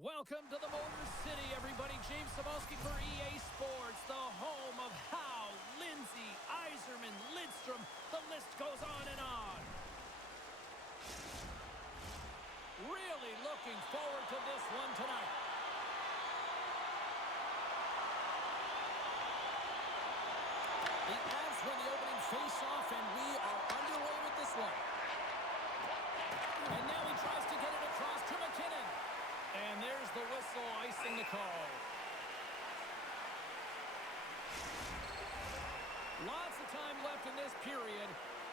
Welcome to the Motor City, everybody. James Cebulski for EA Sports, the home of Howe, Lindsay, Yzerman, Lidstrom. The list goes on and on. Really looking forward to this one tonight. The Avs win the opening face-off, and we are underway with this one. And now he tries to get it across to McKinnon. And there's the whistle, icing the call. Lots of time left in this period.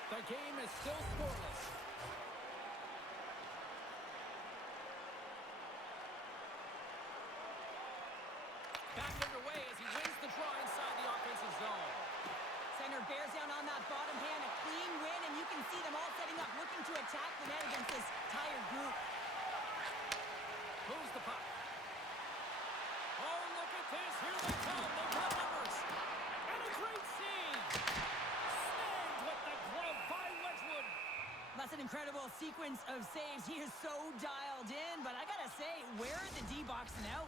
The game is still scoreless. Back underway as he wins the draw inside the offensive zone. Center bears down on that bottom hand, a clean win, and you can see them all setting up, looking to attack the net against this tired group. Moves the puck. Oh, look at this. Here they come. They've got numbers. And a great save. Snagged with the glove by Wedgwood. That's an incredible sequence of saves. He is so dialed in, but I gotta say, where are the D-boxing out?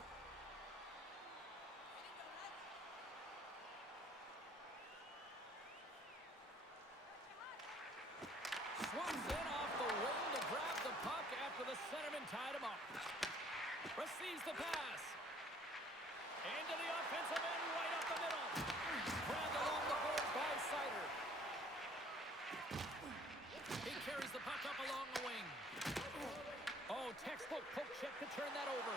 Swoops in off the wing to grab the puck after the centerman tied him up. Receives the pass. Into the offensive end, right up the middle. Grabbed along the boards by Sider. He carries the puck up along the wing. Oh, textbook poke check to turn that over.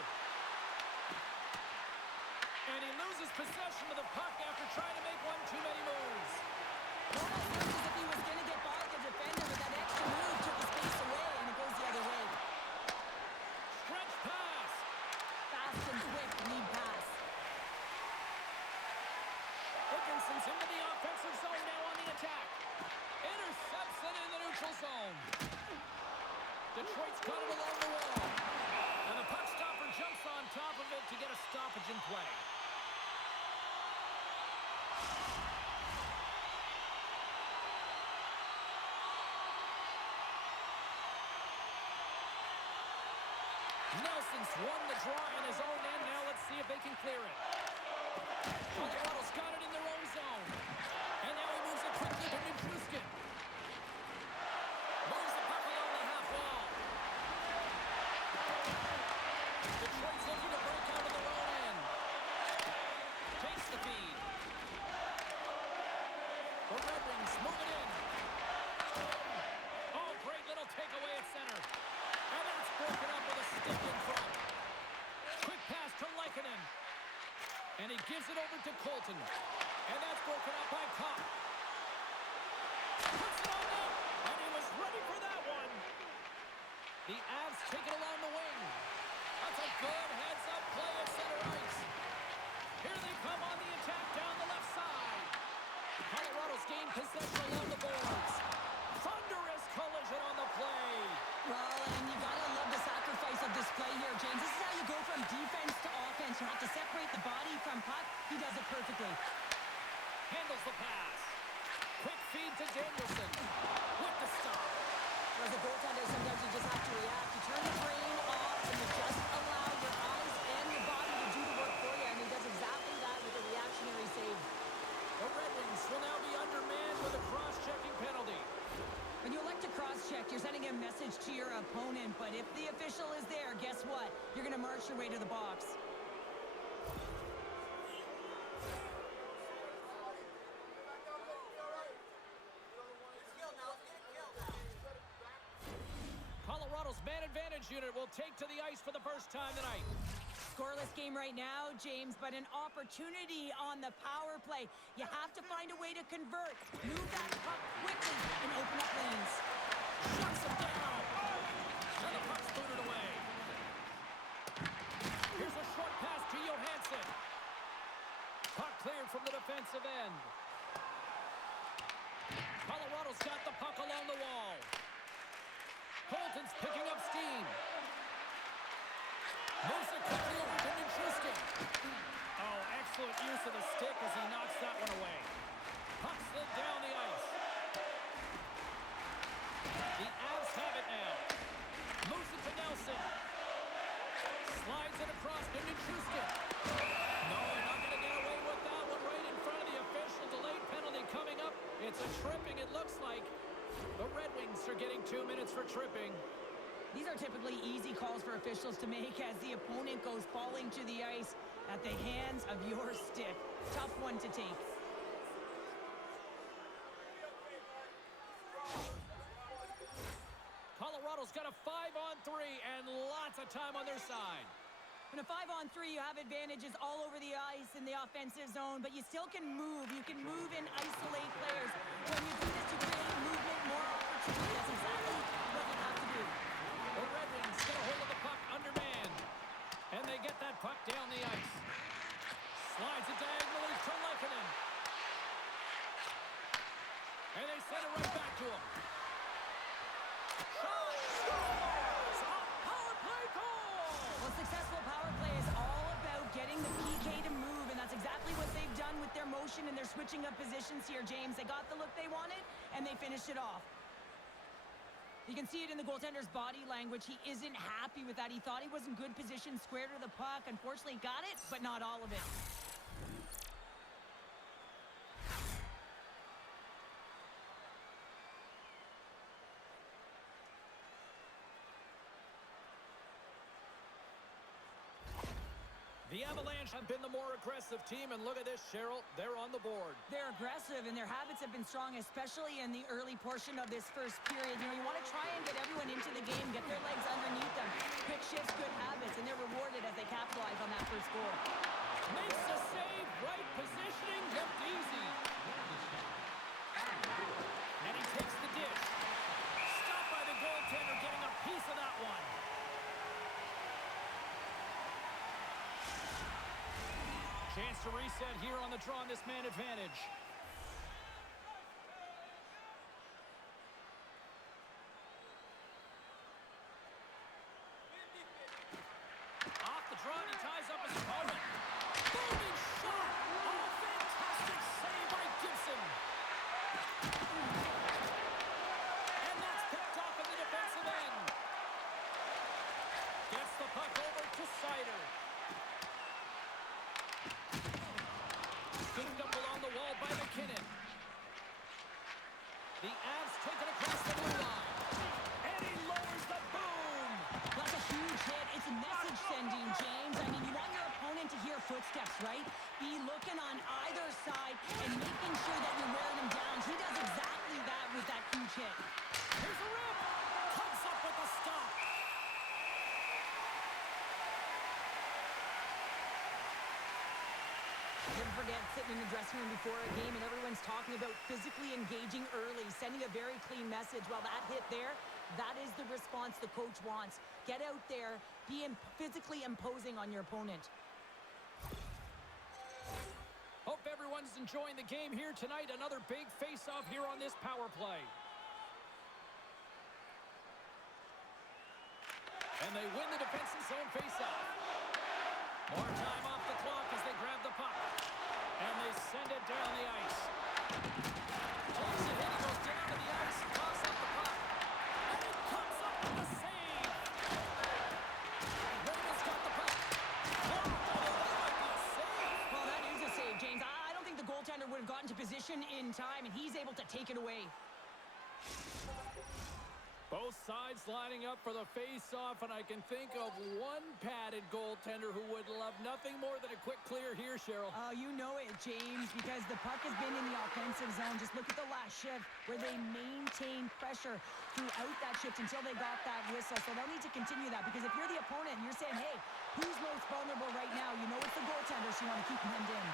And he loses possession of the puck after trying to make one too many moves. Almost looks as if he was going to get by the defender, but that extra move took his pace away, and it goes the other way. Stretch pass. Fast and quick lead pass. Dickinson's into the offensive zone now on the attack. Intercepts it in the neutral zone. Detroit's got it along the wall. And the puck stopper jumps on top of it to get a stoppage in play. Nelson's won the draw in his own end. Now let's see if they can clear it. Colorado's got it in their own zone. And now he moves it quickly to Nichushkin. Moves the puck along the half wall. Detroit's looking to break out of their own end. Takes the feed. The Red Wings move it in. Oh, great little takeaway at center. And that's broken up with a stick in front. Quick pass to Lehkonen. And he gives it over to Colton. And that's broken up by Kopp. Puts it on net. And he was ready for that one. The Avs take it along the wing. That's a good heads-up play at center ice. Here they come on the attack down the left side. Colorado's gained possession along the boards. Thunderous collision on the play. Well, and you gotta love the sacrifice of this play here, James. This is how you go from defense to offense. You have to separate the body from puck. He does it perfectly. Handles the pass. Quick feed to Danielson. With the stop. As a goaltender, sometimes you just have to react. You turn the brain off and you just allow your eyes and your body to do the work for you. And he does exactly that with a reactionary save. The Red Wings will now be undermanned with a cross-checking penalty. When you elect to cross-check, you're sending a message to your opponent. But if the official is there, guess what? You're going to march your way to the box. Colorado's man advantage unit will take to the ice for the first time tonight. Scoreless game right now, James, but an opportunity on the power play. You have to find a way to convert. Move that puck quickly and open up lanes. Shuts him down. And the puck's booted away. Here's a short pass to Johansson. Puck cleared from the defensive end. Colorado's got the puck along the wall. Colton's picking up steam. Moves it quickly over to Nichushkin. Oh, excellent use of the stick as he knocks that one away. Puck slid down the ice. 2 minutes for tripping. These are typically easy calls for officials to make as the opponent goes falling to the ice at the hands of your stick. Tough one to take. Colorado's got a 5-on-3 and lots of time on their side. In a 5-on-3, you have advantages all over the ice in the offensive zone, but you still can move. You can move and isolate players. When you do this, you create movement, more opportunity. That's exactly what you have to do. The Red Wings get a hold of the puck undermanned, and they get that puck down the ice. Slides it diagonally to Lehkonen. And they send it right back to him. Shot! Scores! A power play goal! Well, successful power play is all about getting the PK to move, and that's exactly what they've done with their motion and their switching of positions here, James. They got the look they wanted, and they finished it off. You can see it in the goaltender's body language. He isn't happy with that. He thought he was in good position, square to the puck. Unfortunately, got it, but not all of it. The Avalanche have been the more aggressive team, and look at this, Cheryl. They're on the board. They're aggressive, and their habits have been strong, especially in the early portion of this first period. You know, you want to try and get everyone into the game, get their legs underneath them. Quick shifts, good habits, and they're rewarded as they capitalize on that first goal. Makes the save, right positioning, kept easy. And he takes the dish. Stopped by the goaltender, getting a piece of that one. Chance to reset here on the draw on this man advantage. Off the draw, and he ties up his opponent. Booming shot! Oh, fantastic save by Gibson. And that's picked off in the defensive end. Gets the puck over to Sider. Picked up along the wall by McKinnon. The Avs take it across the blue line. And he lowers the boom. That's a huge hit. It's message sending, James. I mean, you want your opponent to hear footsteps, right? Be looking on either side and making sure that you're wearing them down. He does exactly that with that huge hit. Here's a rip. Comes up with a stop. Never forget sitting in the dressing room before a game and everyone's talking about physically engaging early, sending a very clean message. Well, that hit there, that is the response the coach wants. Get out there, be physically imposing on your opponent. Hope everyone's enjoying the game here tonight. Another big face-off here on this power play. And they win the defensive zone face-off. More time off the clock as they grab the puck. And they send it down the ice. Takes it in, he goes down to the ice, toss up the puck. And it comes up with a save. Ravens got the puck. Oh, that might be a save. Well, that is a save, James. I don't think the goaltender would have gotten to position in time, and he's able to take it away. Both sides lining up for the face-off, and I can think of one padded goaltender who would love nothing more than a quick clear here, Cheryl. Oh, you know it, James, because the puck has been in the offensive zone. Just look at the last shift where they maintained pressure throughout that shift until they got that whistle. So they'll need to continue that, because if you're the opponent and you're saying, hey, who's most vulnerable right now? You know it's the goaltender, so you want to keep him hemmed in.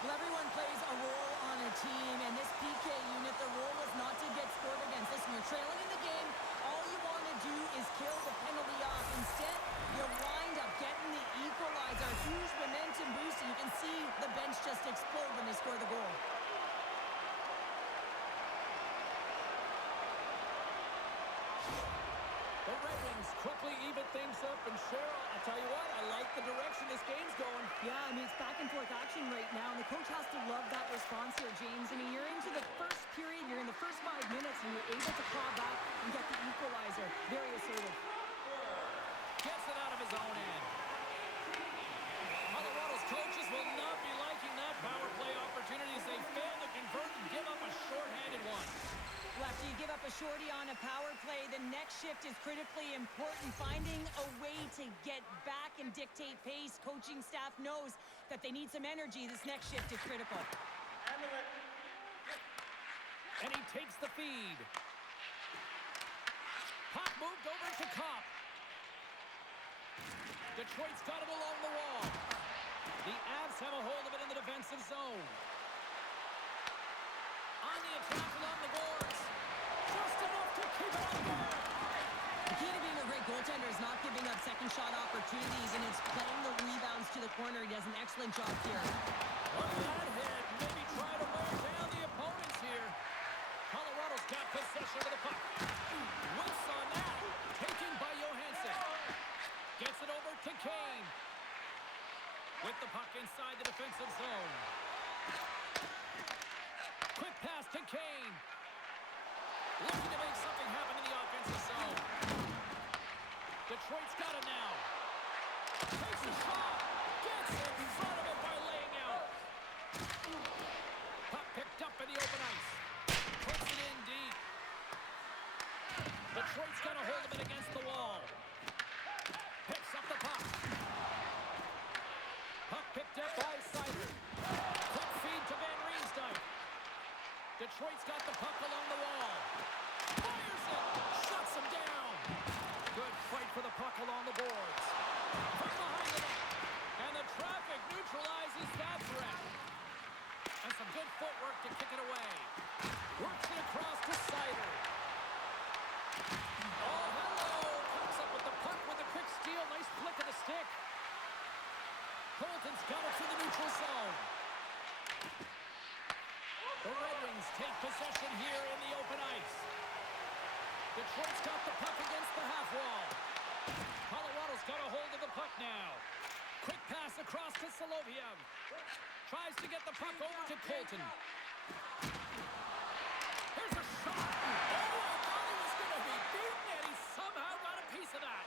Well, everyone plays a role on a team, and this PK unit, the role was not to get scored against. Listen, you're trailing in the game. All you want to do is kill the penalty off. Instead, you wind up getting the equalizer. Huge momentum boost, and you can see the bench just explode when they score the goal. The Red Wings quickly even things up, and Cheryl, I tell you what, I like the direction this game's going. Yeah, I mean, it's back and forth action right now, and the coach has to love that response here, James. I mean, you're into the first period, you're in the first 5 minutes, and you're After you give up a shorty on a power play, the next shift is critically important. Finding a way to get back and dictate pace. Coaching staff knows that they need some energy. This next shift is critical. And he takes the feed. Puck moved over to Kopp. Detroit's got it along the wall. The Avs have a hold of it in the defensive zone. On the attack along the boards. Just enough to keep it on the board. The key to being a great goaltender is not giving up second shot opportunities, and it's playing the rebounds to the corner. He does an excellent job here. Look at that hit. Maybe try to wear down the opponents here. Colorado's got possession of the puck. Whiffs on that. Taken by Johansson. Gets it over to Kane. With the puck inside the defensive zone. Quick pass to Kane. Looking to make something happen in the offensive zone. Detroit's got it now. Takes a shot. Gets in front of it by laying out. Puck picked up in the open ice. Puts it in deep. Detroit's got a hold of it against the wall. Picks up the puck. Puck picked up by Seider. Quick feed to Van Riemsdyk. Detroit's got the puck along the wall. Fires it. Shuts him down. Good fight for the puck along the boards. From behind the net. And the traffic neutralizes that threat. And some good footwork to kick it away. Works it across to Seider. Oh, hello. Comes up with the puck with a quick steal. Nice flick of the stick. Colton's got it to the neutral zone. The Red Wings take possession here in the open ice. Detroit's got the puck against the half wall. Colorado's got a hold of the puck now. Quick pass across to Soloviev. Tries to get the puck over to Colton. Here's a shot. Oh, I thought he was going to be beaten, and he somehow got a piece of that.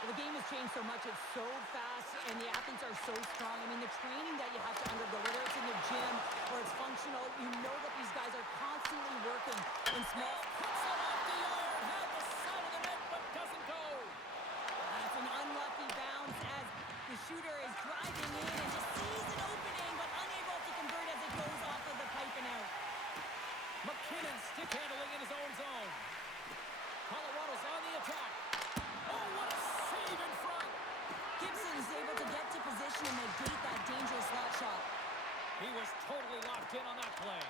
Well, the game has changed so much. It's so fast, and the athletes are so strong. I mean, the training that you have to undergo, whether it's in the gym or it's functional, you know that these guys are constantly working in small... Puts it off the iron, had the side of the net, but doesn't go. It's an unlucky bounce as the shooter is driving in and just sees an opening, but unable to convert as it goes off of the pipe and out. McKinnon stick handling in his own zone. Colorado's on the attack. Oh, what a save in front. Gibson is able to get to position and negate that dangerous slot shot. He was totally locked in on that play.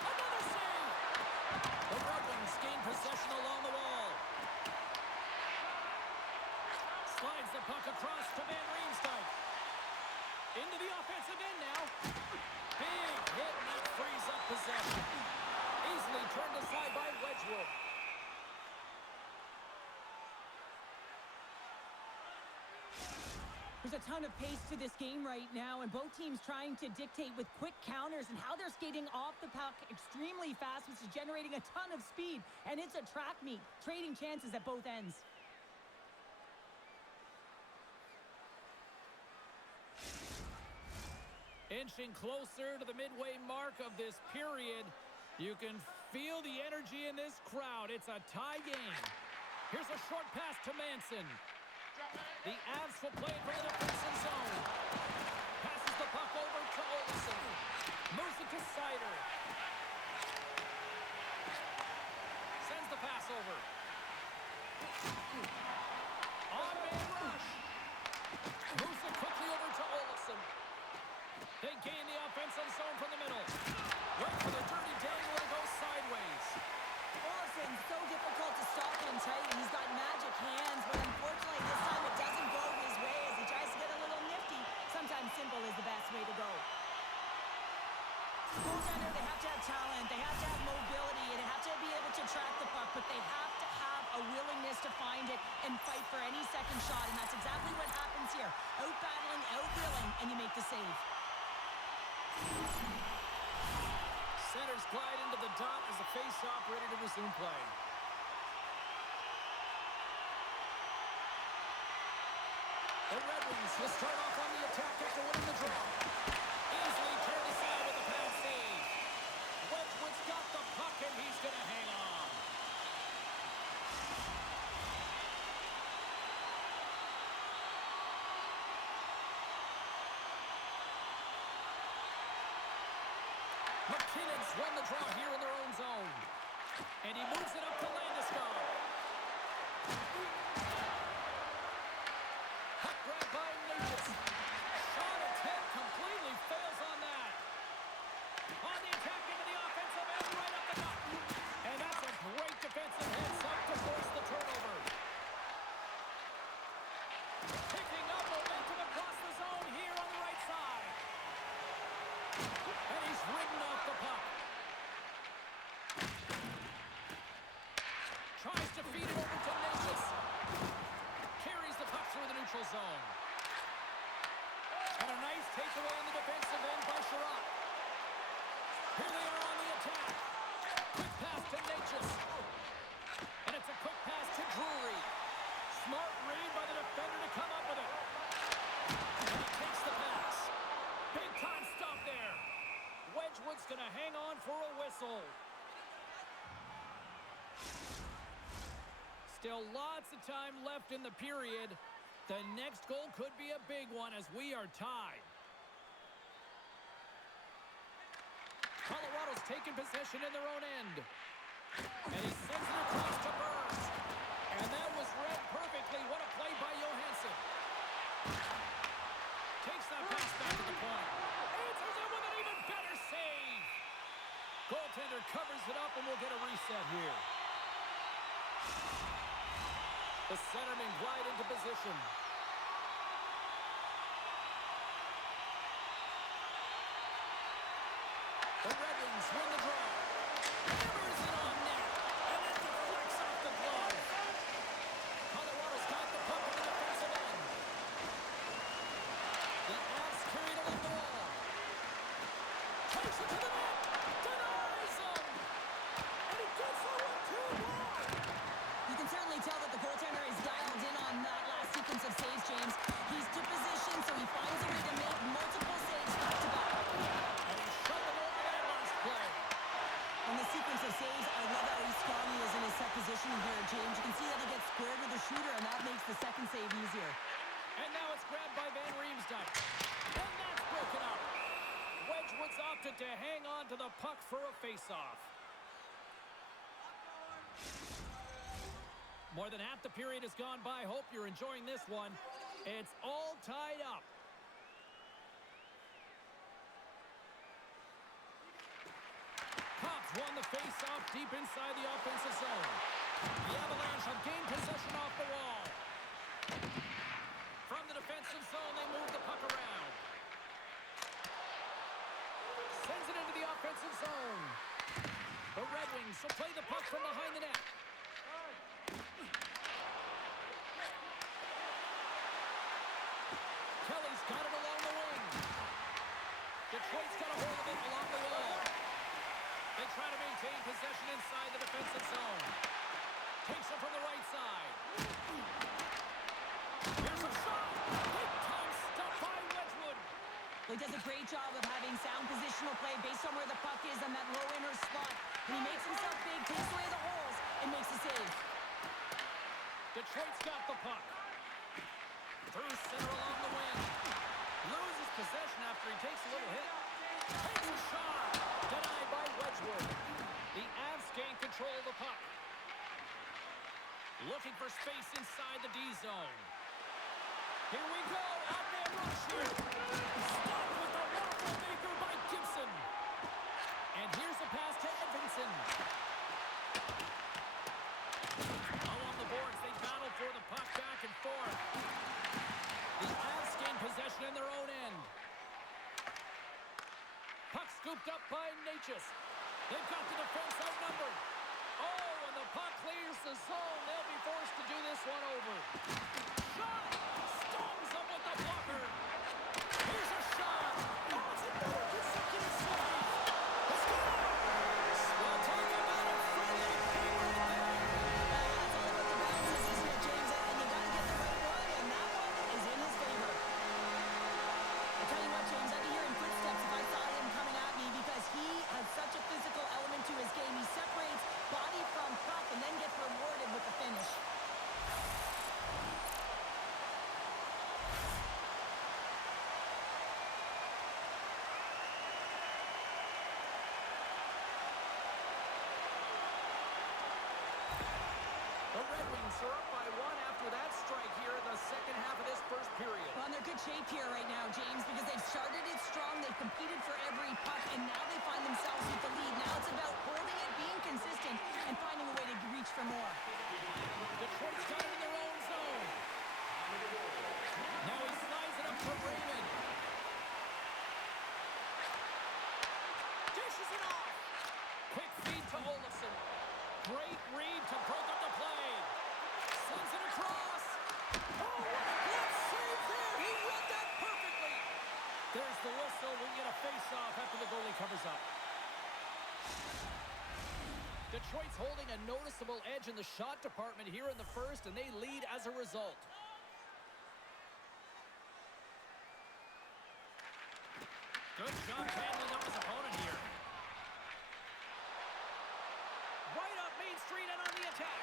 Another save. The Red Wings gain possession along the wall. Slides the puck across to Van Riemsdyk. Into the offensive end now. Big hit, and that frees up possession. Easily turned aside by Wedgwood. There's a ton of pace to this game right now, and both teams trying to dictate with quick counters and how they're skating off the puck extremely fast, which is generating a ton of speed. And it's a track meet, trading chances at both ends. Inching closer to the midway mark of this period. You can feel the energy in this crowd. It's a tie game. Here's a short pass to Manson. The Avs will play it from the defensive zone. Passes the puck over to Olsen. Moves it to Seider. Sends the pass over. On-man rush. Moves it quickly over to Olsen. They gain the offensive zone from the middle. Wait for the dirty Daniel to go sideways. Olsen's so difficult to stop in tight. He's got magic hands, but unfortunately this time it doesn't go his way as he tries to get a little nifty. Sometimes simple is the best way to go. Goaltender, they have to have talent, they have to have mobility, and they have to be able to track the puck, but they have to have a willingness to find it and fight for any second shot, and that's exactly what happens here. Out-battling, out-willing, and you make the save. Centers glide into the dot as the face-off ready to resume play. The Red Wings will start off on the attack after winning the draw. Easily turned aside with a pass save. Wedgwood's got the puck and he's going to hang on. McKinnon's won the draw here in their own zone. And he moves it up to Landeskog. Puck grab by Nathan. Shot attempt completely fails on that. On the attack into the offensive end, right up the gut. And that's a great defensive heads-up to force the turnover. Picking up momentum across the zone here on the right side. And he's ridden off the puck. Tries to feed it over to Nathan. Carries the puck through the neutral zone. And a nice takeaway in the defensive end by Sherratt. Here they are on the attack. Quick pass to Natchez. And it's a quick pass to Drury. Smart read by the defender to come up with it. And he takes the pass. Big time stop there. Wedgwood's going to hang on for a whistle. Still lots of time left in the period. The next goal could be a big one as we are tied. Colorado's taken possession in their own end. And he sends it across to Burns. And that was read perfectly. What a play by Johansson. Takes that pass back to the point. Answers it with an even better save. Goaltender covers it up and we'll get a reset here. The centermen glide into position. The Red Wings win the draw. Hammers it on net. And it deflects off the glove. Colorado's got the puck in the defensive end. The Avs carry it along the wall. Takes it to the net. Denies him. And he gets it with 2 wide. You can certainly tell that the goaltender is dialed in on that last sequence of saves, James. He's to position, so he finds a way to make multiple saves back-to-back. And he shut them over that last play. On the sequence of saves, I love how strong he is in his set position here, James. You can see that he gets squared with the shooter, and that makes the second save easier. And now it's grabbed by Van Riemsdyk. And that's broken up. Wedgwood's opted to hang on to the puck for a face-off. More than half the period has gone by. Hope you're enjoying this one. It's all tied up. Cops won the face-off deep inside the offensive zone. The Avalanche have gained possession off the wall. From the defensive zone, they move the puck around. Sends it into the offensive zone. The Red Wings will play the puck from behind the net. Kelly's got it along the wing. Detroit's got a hold of it along the wall. They try to maintain possession inside the defensive zone. Takes it from the right side. Here's a shot. Big time stop by Wedgwood. Well, he does a great job of having sound positional play based on where the puck is on that low inner spot. And he makes himself big, takes away the holes, and makes a save. Detroit's got the puck. Through center along the wing. Loses possession after he takes a little hit. Takes a shot. Denied by Wedgwood. The Avs gain control of the puck. Looking for space inside the D zone. Here we go. Out-man rush here. Stopped with the waffle maker by Gibson. And here's the pass to Edvinsson. Along the boards, they battle for the puck back and forth. The Avs gain possession in their own end. Puck scooped up by Natchez. They've got the defense outnumbered. Oh, and the puck clears the zone. They'll be forced to do this one over. Shot! Stones up with the blocker. Here's a shot. Oh, it's another consecutive save. Let's go! We'll talk about a friendly game right there. That's all about the bounces, isn't it, James? And you got to get the right one, and that one is in his favor. I tell you what, James, I'd be hearing footsteps if I saw him coming at me because he has such a physical element to his game. He separates body from puck and then gets rewarded with the finish. Red Wings are up by one after that strike here in the second half of this first period. Well, they're good shape here right now, James, because they've started it strong. They've competed for every puck, and now they find themselves with the lead. Now it's about holding it, being consistent, and finding a way to reach for more. Detroit's got it in their own zone. Now he slides it up for Raymond. Dishes it off. Quick feed to Olofsson. Great read to break up the play. Sends it across. Oh, what a glove save there. He read that perfectly. There's the whistle. We get a face-off after the goalie covers up. Detroit's holding a noticeable edge in the shot department here in the first, and they lead as a result. Good job handling up his opponent here. Right up Main Street and on the attack.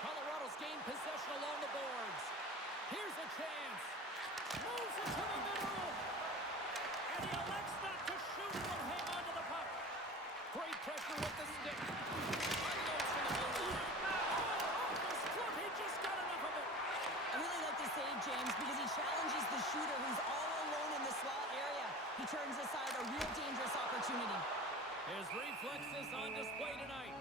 Colorado's gained possession along the boards. Here's a chance. Moves it to the middle. And he elects not to shoot and will hang on to the puck. Great pressure with the stick. Unloads from the blue line. Oh, off the slip. He just got enough of it. I really like this save, James, because he challenges the shooter who's all alone in the slot area. He turns aside a real dangerous opportunity. His reflexes on display tonight.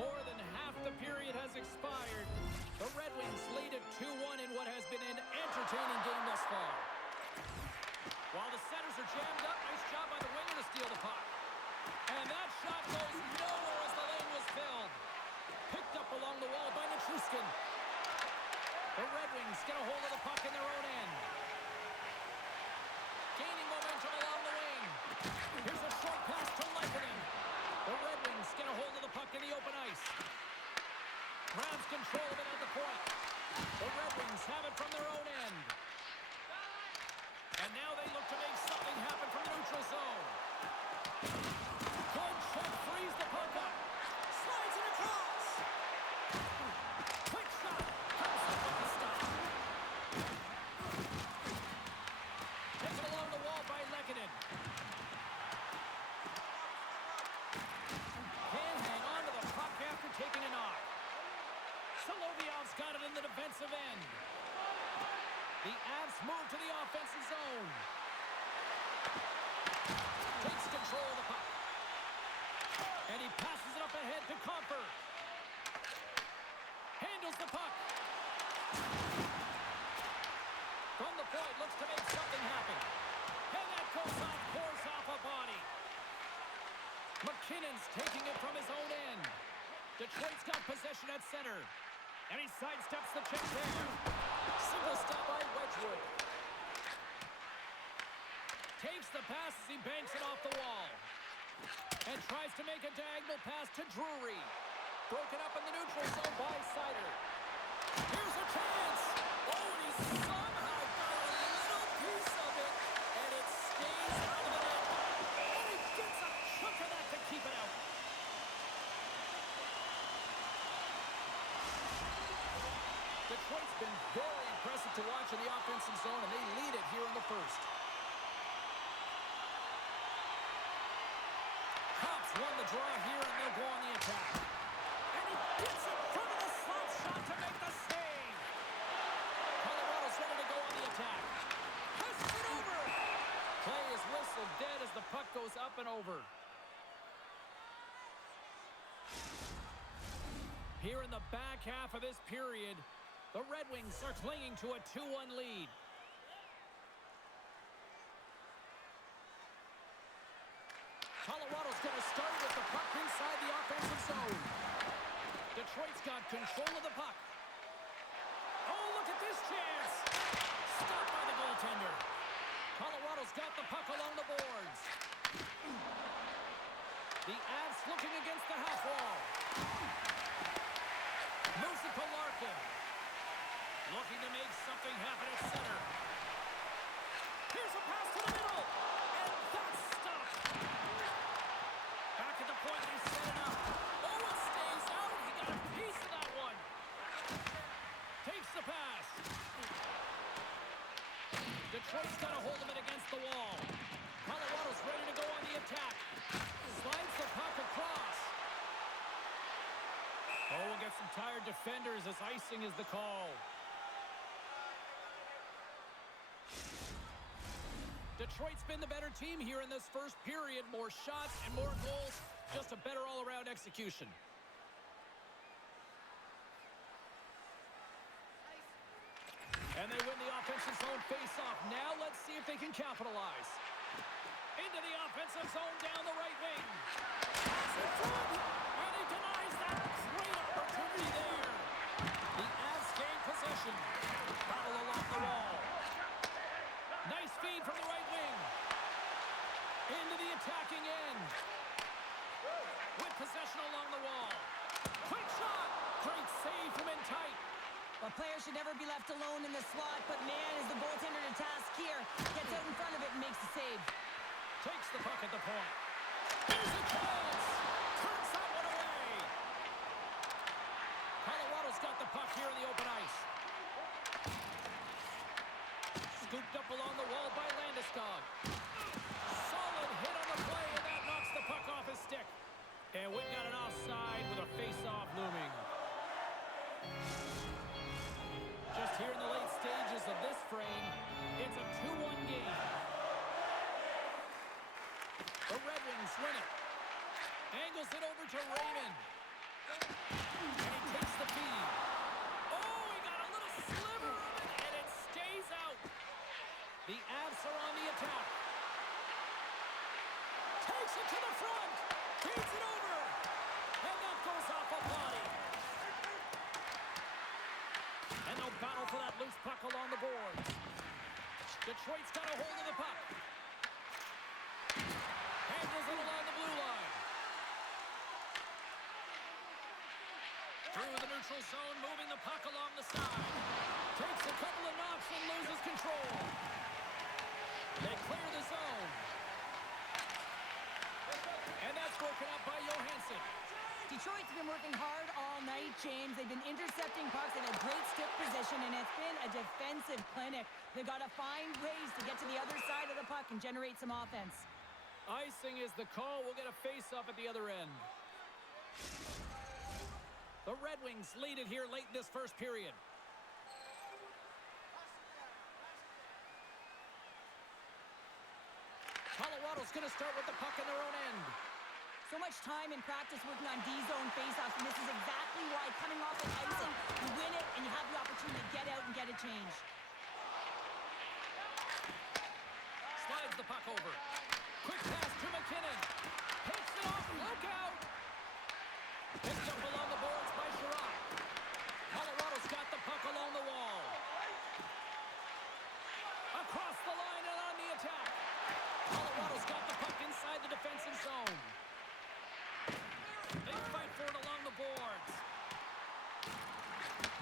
More than half the period has expired. The Red Wings lead at 2-1 in what has been an entertaining game thus far. While the centers are jammed up, nice job by the winger to steal the puck. And that shot goes nowhere as the lane was filled. Picked up along the wall by Nichushkin. The Red Wings get a hold of the puck in their own end. Gaining momentum along the wing. Here's a short pass to Lehkonen. The Red Wings get a hold of the puck in the open ice. Grabs control of it at the point. The Red Wings have it from their own end. And now they look to make something happen from the neutral zone. Good check, frees the puck up. Slides it across. Quick shot. Comes up with the stop. Taken along the wall by Lehkonen. Can hang on to the puck after taking a knock. Solovyov's got it in the defensive end. The Avs move to the offensive zone. Takes control of the puck. And he passes it up ahead to Comper. Handles the puck. From the point, looks to make something happen. And that goes off, pours off a body. McKinnon's taking it from his own end. Detroit's got possession at center. And he sidesteps the check there. Single stop by Wedgwood. Takes the pass as he banks it off the wall. And tries to make a diagonal pass to Drury. Broken up in the neutral zone by Seider. Here's a chance. Oh, and he somehow got a little piece of it. And it stays out of the net. And he gets a chunk of that to keep it out. Detroit's been very impressive to watch in the offensive zone, and they lead it here in the first. Cops won the draw here, and they'll go on the attack. And he gets in front of the slot shot to make the save. Colorado's ready to go on the attack. Passes it over. Play is whistled dead as the puck goes up and over. Here in the back half of this period, the Red Wings are clinging to a 2-1 lead. Colorado's going to start with the puck inside the offensive zone. Detroit's got control of the puck. Oh, look at this chance. Stopped by the goaltender. Colorado's got the puck along the boards. The Avs looking against the half wall. Moves it to Larkin. Looking to make something happen at center. Here's a pass to the middle. And that's stopped. Back at the point, they set it up. Oh, it stays out. He got a piece of that one. Takes the pass. Detroit's got a hold of it against the wall. Colorado's ready to go on the attack. as icing is the call. Detroit's been the better team here in this first period. More shots and more goals. Just a better all-around execution. And they win the offensive zone face-off. Now let's see if they can capitalize. Into the offensive zone down the right wing. Pass in front. And he denies that. Great opportunity there. The Avs gain possession. Battle along the wall. Nice feed from the right wing. Into the attacking end. With possession along the wall. Quick shot. Great save from in tight. Well, players should never be left alone in the slot, but man, is the goaltender to task here. Gets out in front of it and makes the save. Takes the puck at the point. Here's a chance. Turns that one away. Colorado's got the puck here in the open ice. Scooped up along the wall by Landeskog. Solid hit on the play, and that knocks the puck off his stick. And we've got an offside with a face-off looming. Just here in the late stages of this frame, it's a 2-1 game. The Red Wings win it. Angles it over to Raymond. And he takes the feed. Oh, he got a little sliver of it, and it stays out. The Avs are on the attack. Takes it to the front. Feeds it over. And that goes off a body. And they'll battle for that loose puck along the boards. Detroit's got a hold of the puck. Handles it along the blue line. Through the neutral zone, moving the puck along the side. Takes a couple of knocks and loses control. They clear the zone. And that's broken up by Johansson. Detroit's been working hard all night, James. They've been intercepting pucks in a great stick position, and it's been a defensive clinic. They've got to find ways to get to the other side of the puck and generate some offense. Icing is the call. We'll get a face-off at the other end. The Red Wings lead it here late in this first period. Colorado's going to start with the puck in their own end. So much time in practice working on D-zone faceoffs, and this is exactly why coming off an icing, you win it, and you have the opportunity to get out and get a change. Slides the puck over. Quick pass to McKinnon. Takes it off. Look out. Picked up along the boards by Sherrod. Colorado's got the puck along the wall. Across the line and on the attack. Colorado's got the puck inside the defensive zone. They fight for it along the boards.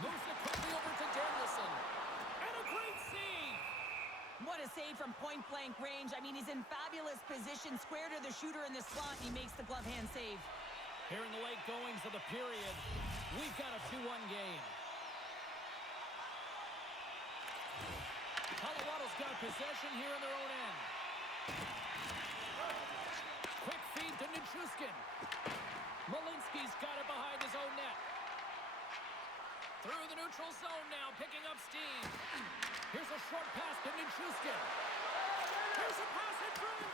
Moves it quickly over to Danielson. And a great save. What a save from point-blank range. I mean, he's in fabulous position, square to the shooter in the slot, and he makes the glove hand save. Here in the late goings of the period, we've got a 2-1 game. Colorado's got possession here in their own end. Quick feed to Nichushkin. Malinsky's got it behind his own net. Through the neutral zone now, picking up steam. Here's a short pass to Nichushkin. Here's a pass in front.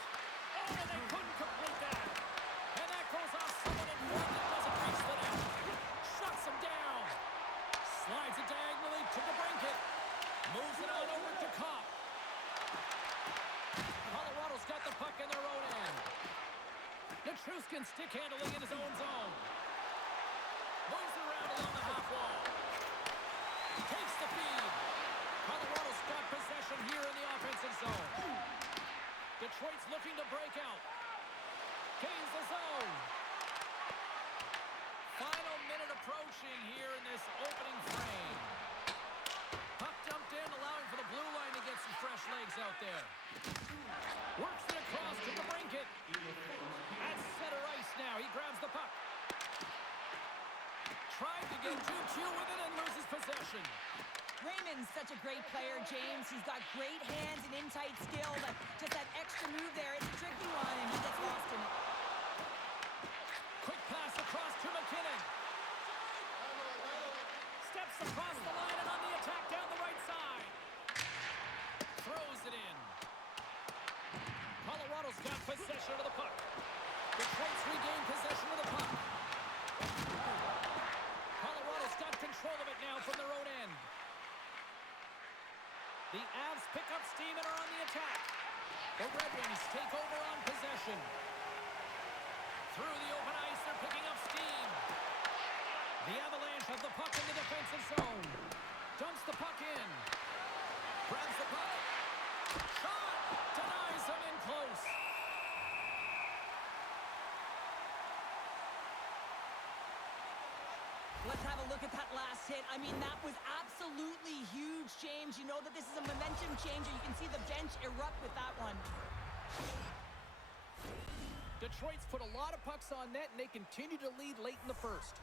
Oh, they couldn't complete that. And that goes off someone in front that doesn't reach the net. Shuts him down. Slides it diagonally to the brinket. Moves it on over to Kopp. Colorado's got the puck in their own end. Nichushkin stick handling in his own zone. Moves it around along the half wall. Takes the feed. Colorado's got possession here in the offensive zone. Detroit's looking to break out. Gains the zone. Final minute approaching here in this opening frame. Puck dumped in, allowing for the blue line to get some fresh legs out there. Works it across to the brinket. At center ice now. He grabs the puck. Tried to get too cute with it and loses possession. Raymond's such a great player, James. He's got great hands and in-tight skill, but just that extra move there, it's a tricky one, and he gets lost in it. Quick pass across to McKinnon. Steps possession of the puck. Detroit's regained possession of the puck. Colorado's got control of it now from their own end. The Avs pick up steam and are on the attack. The Red Wings take over on possession. Through the open ice, they're picking up steam. The Avalanche have the puck in the defensive zone. Dumps the puck in. Grabs the puck. Shot! Denies them in close. Let's have a look at that last hit. I mean, that was absolutely huge, James. You know that this is a momentum changer. You can see the bench erupt with that one. Detroit's put a lot of pucks on net, and they continue to lead late in the first.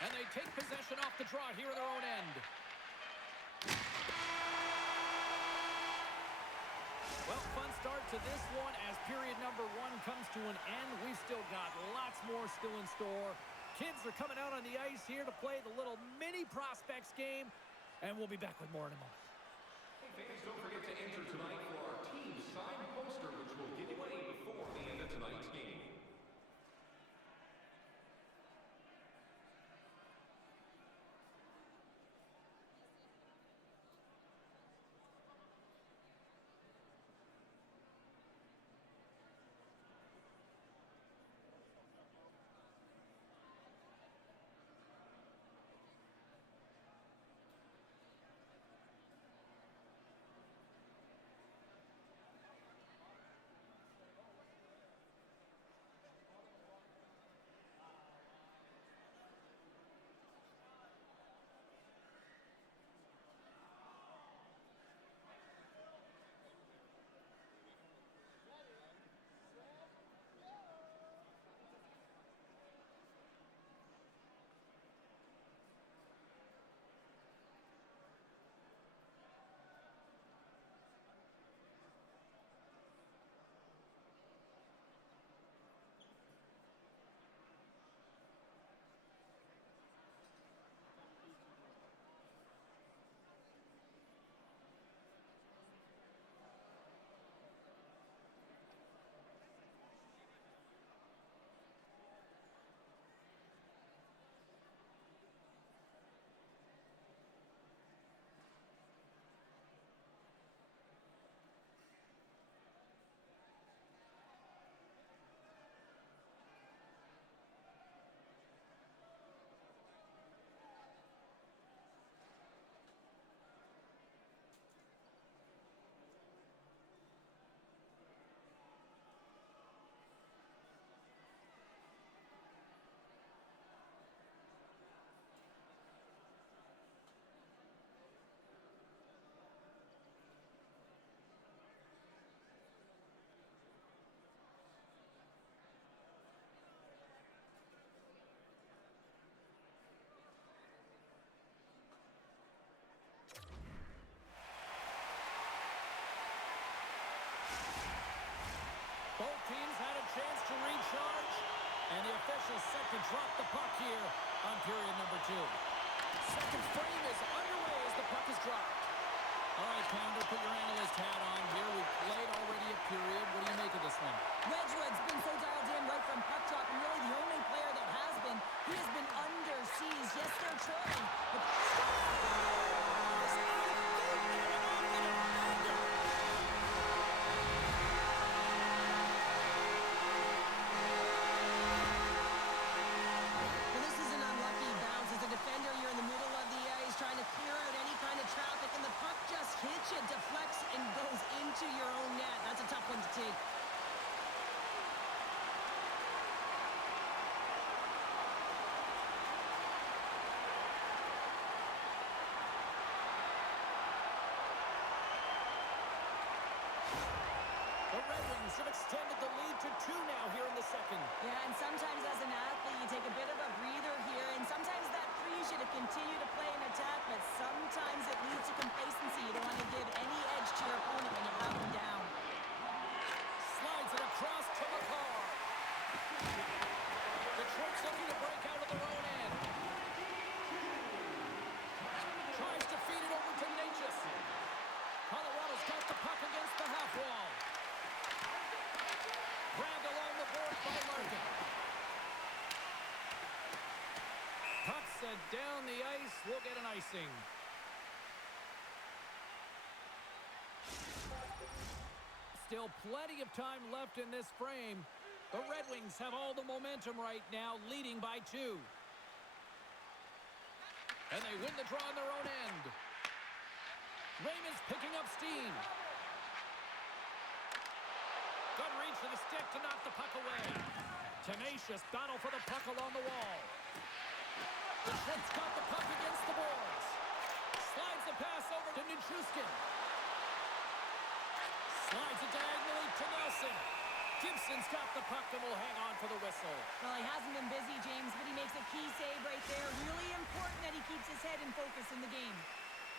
And they take possession off the draw here in their own end. Well, fun start to this one as period number 1 comes to an end. We've still got lots more still in store. Kids are coming out on the ice here to play the little mini prospects game, and we'll be back with more in a moment. Hey fans, don't forget to enter tonight for our team signed poster, which will give away before the end of tonight's game. Both teams had a chance to recharge, and the officials set to drop the puck here on period number 2. Second frame is underway as the puck is dropped. All right, Pounder, put your analyst hat on here. We've played already a period. What do you make of this one? Wedgwood's been so dialed in right from puck drop, and really the only player that has been. He has been under siege. Yes, they're trailing, but... deflects and goes into your own net. That's a tough one to take. The Red Wings have extended the lead to 2 now here in the second. Yeah, and sometimes as an athlete, you take a bit of a breather here, and sometimes that frees you to continue to play an attack, but sometimes it leads to complacency. You don't want to give any edge to your opponent when you have them down. Slides it across to McCarr. Detroit's looking to break out of their own end. Tries to feed it over to Natchez. Colorado down the ice. We'll get an icing. Still plenty of time left in this frame. The Red Wings have all the momentum right now, leading by 2. And they win the draw on their own end. Raymond's picking up steam. Good reach for the stick to knock the puck away. Tenacious battle for the puck along the wall. The Schwartz got the puck against the boards. Slides the pass over to Nichushkin. Slides it diagonally to Nelson. Gibson's got the puck and will hang on for the whistle. Well, he hasn't been busy, James, but he makes a key save right there. Really important that he keeps his head in focus in the game.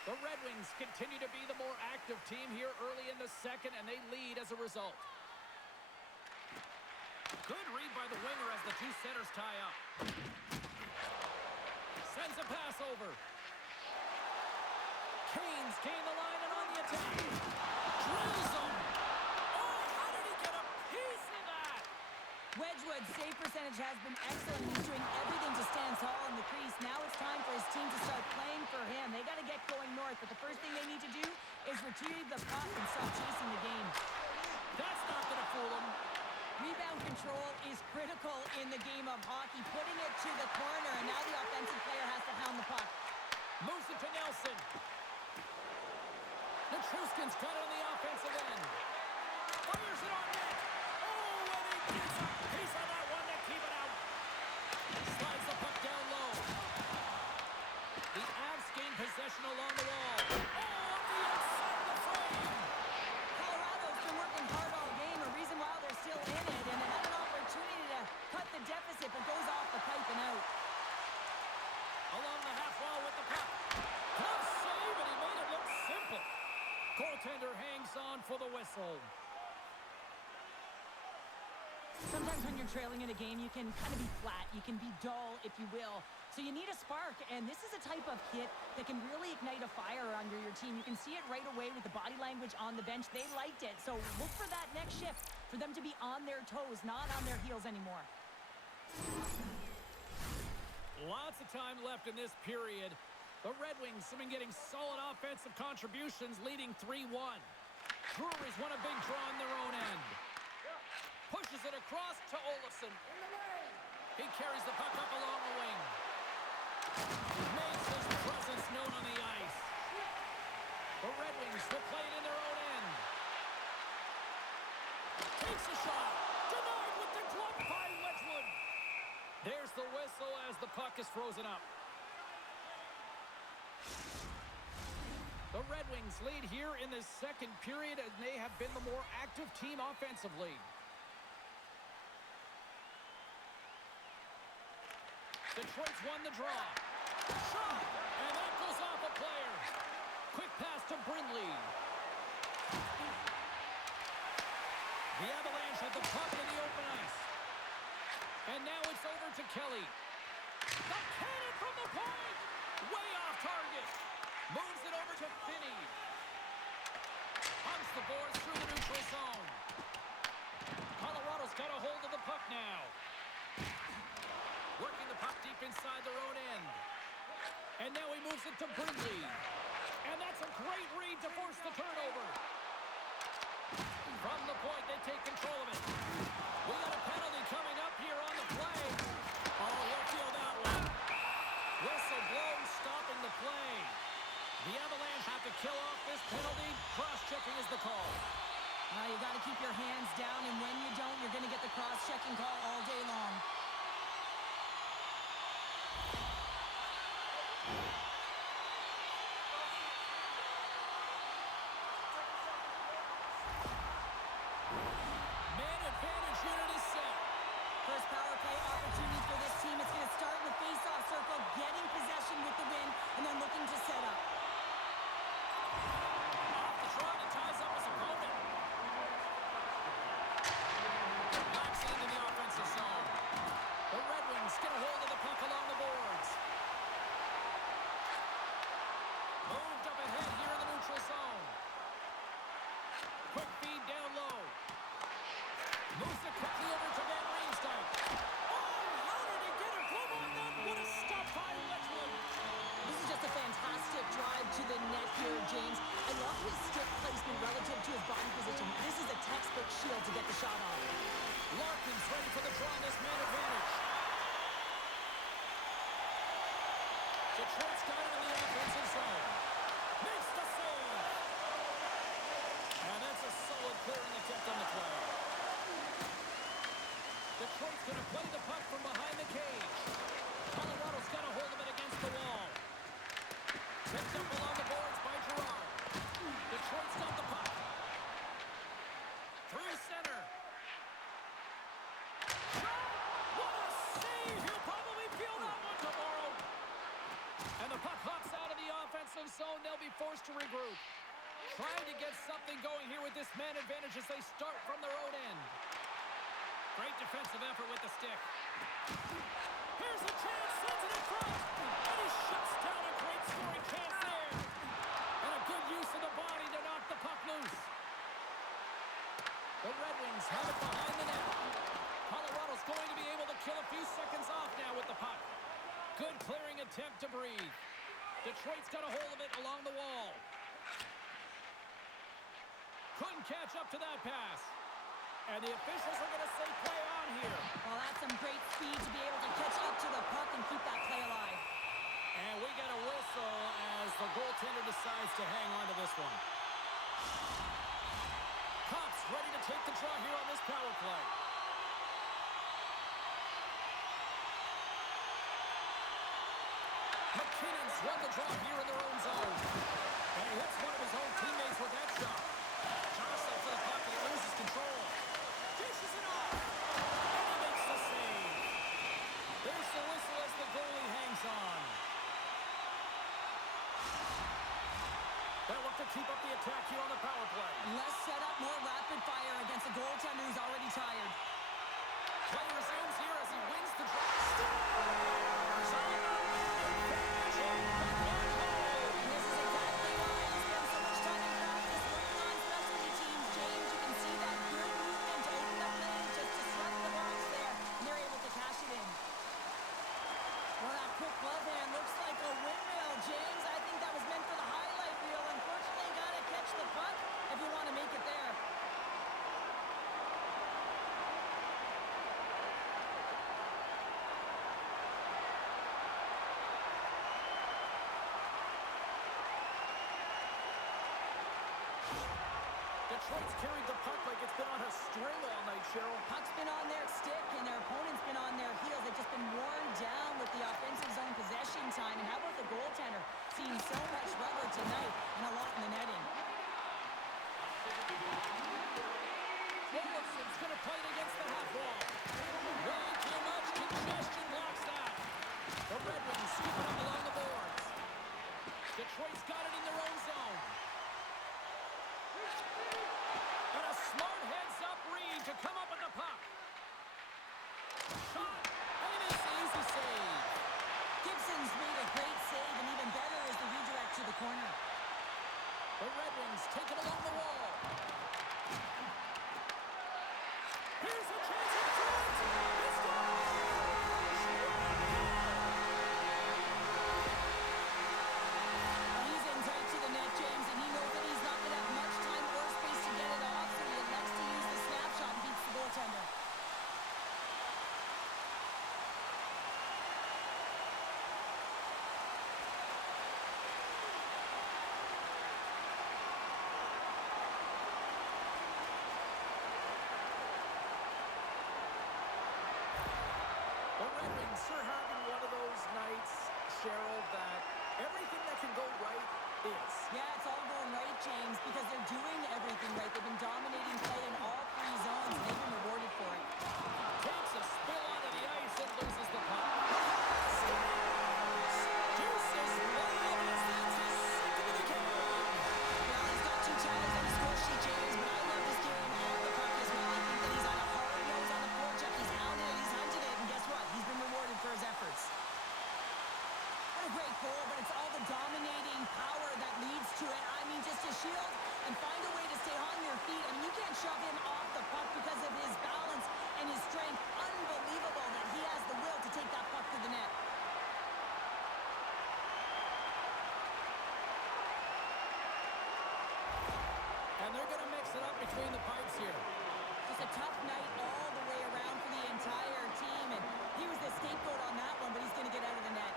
The Red Wings continue to be the more active team here early in the second, and they lead as a result. Good read by the winger as the two centers tie up. Sends a pass over. Canes gain the line and on the attack. Drills him. Oh, how did he get a piece of that? Wedgwood's save percentage has been excellent. He's doing everything to stand tall in the crease. Now it's time for his team to start playing for him. They got to get going north, but the first thing they need to do is retrieve the puck and stop chasing the game. That's not going to fool him. Rebound control is critical in the game of hockey. Putting it to the corner, and now the offensive player has to hound the puck. Moves it to Nelson. Nichushkin's got it on the offensive end. Fires it on net. Oh, and he gets a piece on that one to keep it out. Slides the puck down low. The Avs gain possession along the wall. Oh, up the outside of the frame. Colorado's been working hard all game, a reason why they're still in it, and they have an opportunity to cut the deficit, but goes off the pipe and out. Along the half wall with the puck. Tough save, and he made it look simple. Goaltender hangs on for the whistle. Sometimes when you're trailing in a game, you can kind of be flat. You can be dull, if you will. So you need a spark, and this is a type of hit that can really ignite a fire under your team. You can see it right away with the body language on the bench. They liked it, so look for that next shift, for them to be on their toes, not on their heels anymore. Lots of time left in this period. The Red Wings have been getting solid offensive contributions, leading 3-1. Breweries won a big draw on their own end. Pushes it across to Olofsson. He carries the puck up along the wing. Makes his presence known on the ice. The Red Wings will play it in their own end. Takes a shot. Denied with the glove by Wedgwood. There's the whistle as the puck is frozen up. The Red Wings lead here in the second period, and they have been the more active team offensively. Detroit's won the draw. Shot! And that goes off a player. Quick pass to Brindley. The Avalanche have the puck in the open ice. And now it's over to Kelly. The cannon from the point! Way off target. Moves it over to Finney. Hunts the boards through the neutral zone. Colorado's got a hold of the puck now. Working the puck deep inside their own end. And now he moves it to Brindley. And that's a great read to force the turnover. From the point, they take control of it. We got a penalty coming up here on the play. Oh, he'll feel that one. Whistle blows, stopping the play. The Avalanche have to kill off this penalty. Cross-checking is the call. You got to keep your hands down, and when you don't, you're going to get the cross-checking call all day long. Man advantage unit is set. First power play opportunity for this team. It's going to start in the face-off circle, getting possession with the win, and then looking to set up. Off the draw and ties up his opponent. Knocks it into the offensive zone. The Red Wings get a hold of the puck along the boards. Moved up ahead here in the neutral zone. Quick feed down low. Moves it quickly over to Van Riemsdyk. Oh, how did he get a glove on that? What a stop by Wedgwood. perfect shield to get the shot off. Larkin's ready for the draw on this man advantage. Detroit's got it in the offensive zone. Makes the save. And that's a solid clearing attempt on the play. Detroit's going to play the puck from behind the cage. Colorado's got a hold of it against the wall. Picked up along the boards by Gerard. Detroit's got the puck. Through center. Shot! What a save! He'll probably feel that one tomorrow. And the puck hops out of the offensive zone. They'll be forced to regroup. Trying to get something going here with this man advantage as they start from their own end. Great defensive effort with the stick. Here's a chance, sends it in front. And he shuts down a great scoring chance there. And a good use of the body to knock the puck loose. The Red Wings have it behind the net. Colorado's going to be able to kill a few seconds off now with the puck. Good clearing attempt to breathe. Detroit's got a hold of it along the wall. Couldn't catch up to that pass. And the officials are going to say play on here. Well, that's some great speed to be able to catch up to the puck and keep that play alive. And we get a whistle as the goaltender decides to hang on to this one. Cops ready to take the draw here on this power play. McKinnon's won the draw here in their own zone. And he hits one of his own teammates with that shot. Jostling for the puck, he loses control. Dishes it off. And he makes the save. There's the whistle as the goalie hangs on. They'll look to keep up the attack here on the power play. Less setup, more rapid fire against a goaltender who's already tired. Play resumes here as he wins the draw. And this is exactly why he spends so much time in practice working on specialty teams. James, you can see that good movement to open up lanes, just disrupt the box there, and they're able to cash it in. Well, that quick glove hand looks like a windmill, James. I think that was meant for the highlight reel. Unfortunately, got to catch the puck if you want to make it there. Detroit's carried the puck like it's been on a string all night, Cheryl. Puck's been on their stick, and their opponent's been on their heels. They've just been worn down with the offensive zone possession time. And how about the goaltender? Seeing so much rubber tonight and a lot in the netting. Williamson's going to play it against the half wall. Way too much congestion blocks that. The Red Wings scoop it up along the boards. Detroit's got it in their own zone. And a smart heads-up read to come up with the puck. Shot, and it is the easy save. Gibson's made a great save, and even better is the redirect to the corner. The Red Wings take it along the wall. Here's a chance in front. It's gone. He's in tight to the net, James, and he knows that he's not going to have much time or space to get it off, so he elects to use the snapshot and beats the goaltender. The Red Wings are having one of those nights, Cheryl, that everything that can go right is. Yeah, it's all going right, James, because they're doing everything right. They've been dominating play in all three zones, and they've been rewarded for it. Takes a spill onto the ice and loses the puck. Deuces wild as that's his second of the game. Well, he's got 2 tries on the score sheet, James, but I love this game off the puck as well. I think that he's on a hard nose on the forecheck. He's hounded it, he's hunted it, and guess what? He's been rewarded for his efforts. What a great goal, but it's all the dominating power that leads to it. I mean, just to shield and find a way to stay on your feet. I mean, you can't shove him off the puck because of his balance and his strength. Unbelievable that he has the will to take that puck to the net. And they're going to mix it up between the pipes here. just a tough night all the way around for the entire team, and he was the scapegoat on that one, but he's going to get out of the net.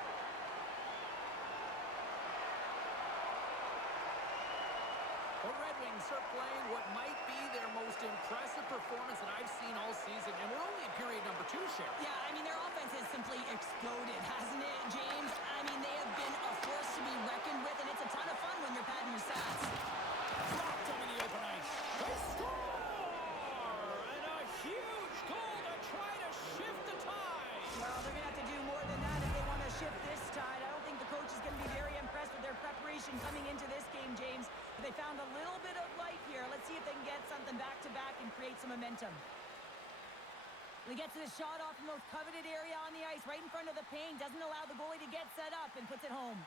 The Red Wings are playing what might be their most impressive performance that I've seen all season, and we're only in period number 2, Sheriff. Yeah, I mean, their offense has simply exploded, hasn't it, James? I mean, they have been a force to be reckoned with, and it's a ton of fun when you're padding your stats. Dropped him in the open ice. They score! And a huge goal to try to shift the tide. Well, they're going to have to do more than that if they want to shift this tide. I don't think the coach is going to be very impressed with their preparation coming into this game, James. But they found a little bit of life here. Let's see if they can get something back-to-back and create some momentum. He gets the shot off the most coveted area on the ice, right in front of the paint. Doesn't allow the goalie to get set up and puts it home.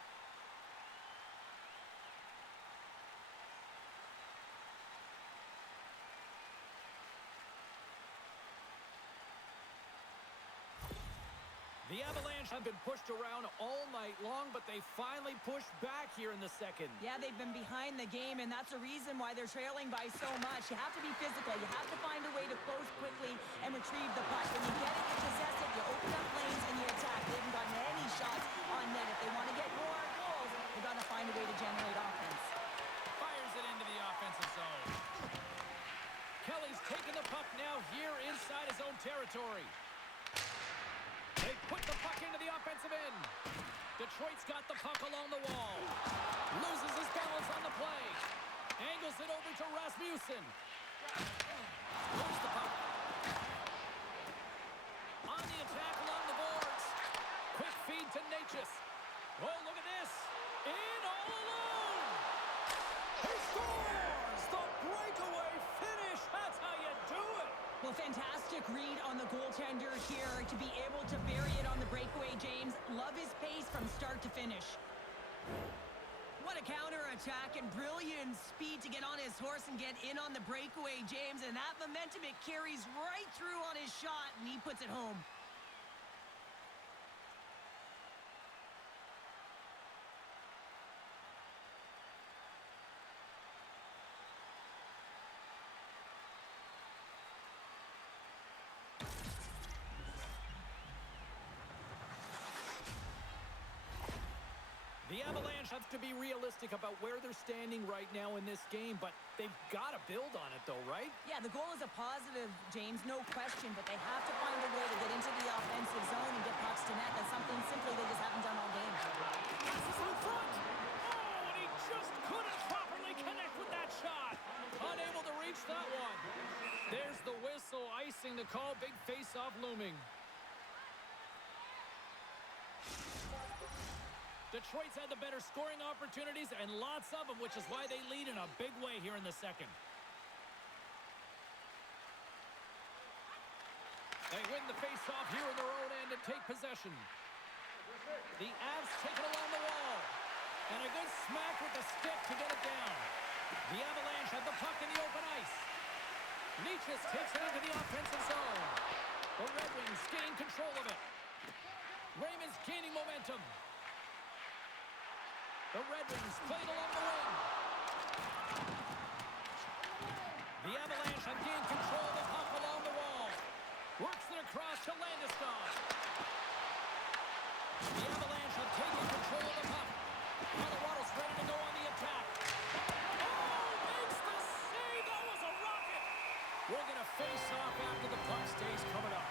The Avalanche have been pushed around all night long, but they finally pushed back here in the second. Yeah, they've been behind the game, and that's a reason why they're trailing by so much. You have to be physical. You have to find a way to close quickly and retrieve the puck. When you get it, you possess it, you open up lanes, and you attack. They haven't gotten any shots on net. If they want to get more goals, they've got to find a way to generate offense. Fires it into the offensive zone. Kelly's taking the puck now here inside his own territory. They put the puck into the offensive end. Detroit's got the puck along the wall. Loses his balance on the play. Angles it over to Rasmussen. Loses the puck. On the attack along the boards. Quick feed to Natchez. Oh, look at this. In all alone. He scores! The breakaway finish. That's how you do it. Well, fantastic read on the goaltender here to be able to bury it on the breakaway, James. Love his pace from start to finish. What a counter-attack and brilliant speed to get on his horse and get in on the breakaway, James. And that momentum, it carries right through on his shot, and he puts it home. The Avalanche have to be realistic about where they're standing right now in this game, but they've got to build on it, though, right? Yeah, the goal is a positive, James, no question, but they have to find a way to get into the offensive zone and get pucks to net. That's something simply they just haven't done all game. Passes in front. Oh, and he just couldn't properly connect with that shot. Unable to reach that one. There's the whistle, icing the call. Big face-off looming. Detroit's had the better scoring opportunities and lots of them, which is why they lead in a big way here in the second. They win the face-off here in their own end and take possession. The Avs take it along the wall. And a good smack with the stick to get it down. The Avalanche have the puck in the open ice. Natchez takes it into the offensive zone. The Red Wings gain control of it. Raymond's gaining momentum. The Red Wings played along the wing. The Avalanche have gained control of the puck along the wall. Works it across to Landeskog. The Avalanche have taken control of the puck. Colorado's ready to go on the attack. Oh, makes the save. That was a rocket. We're going to face off after the puck stays coming up.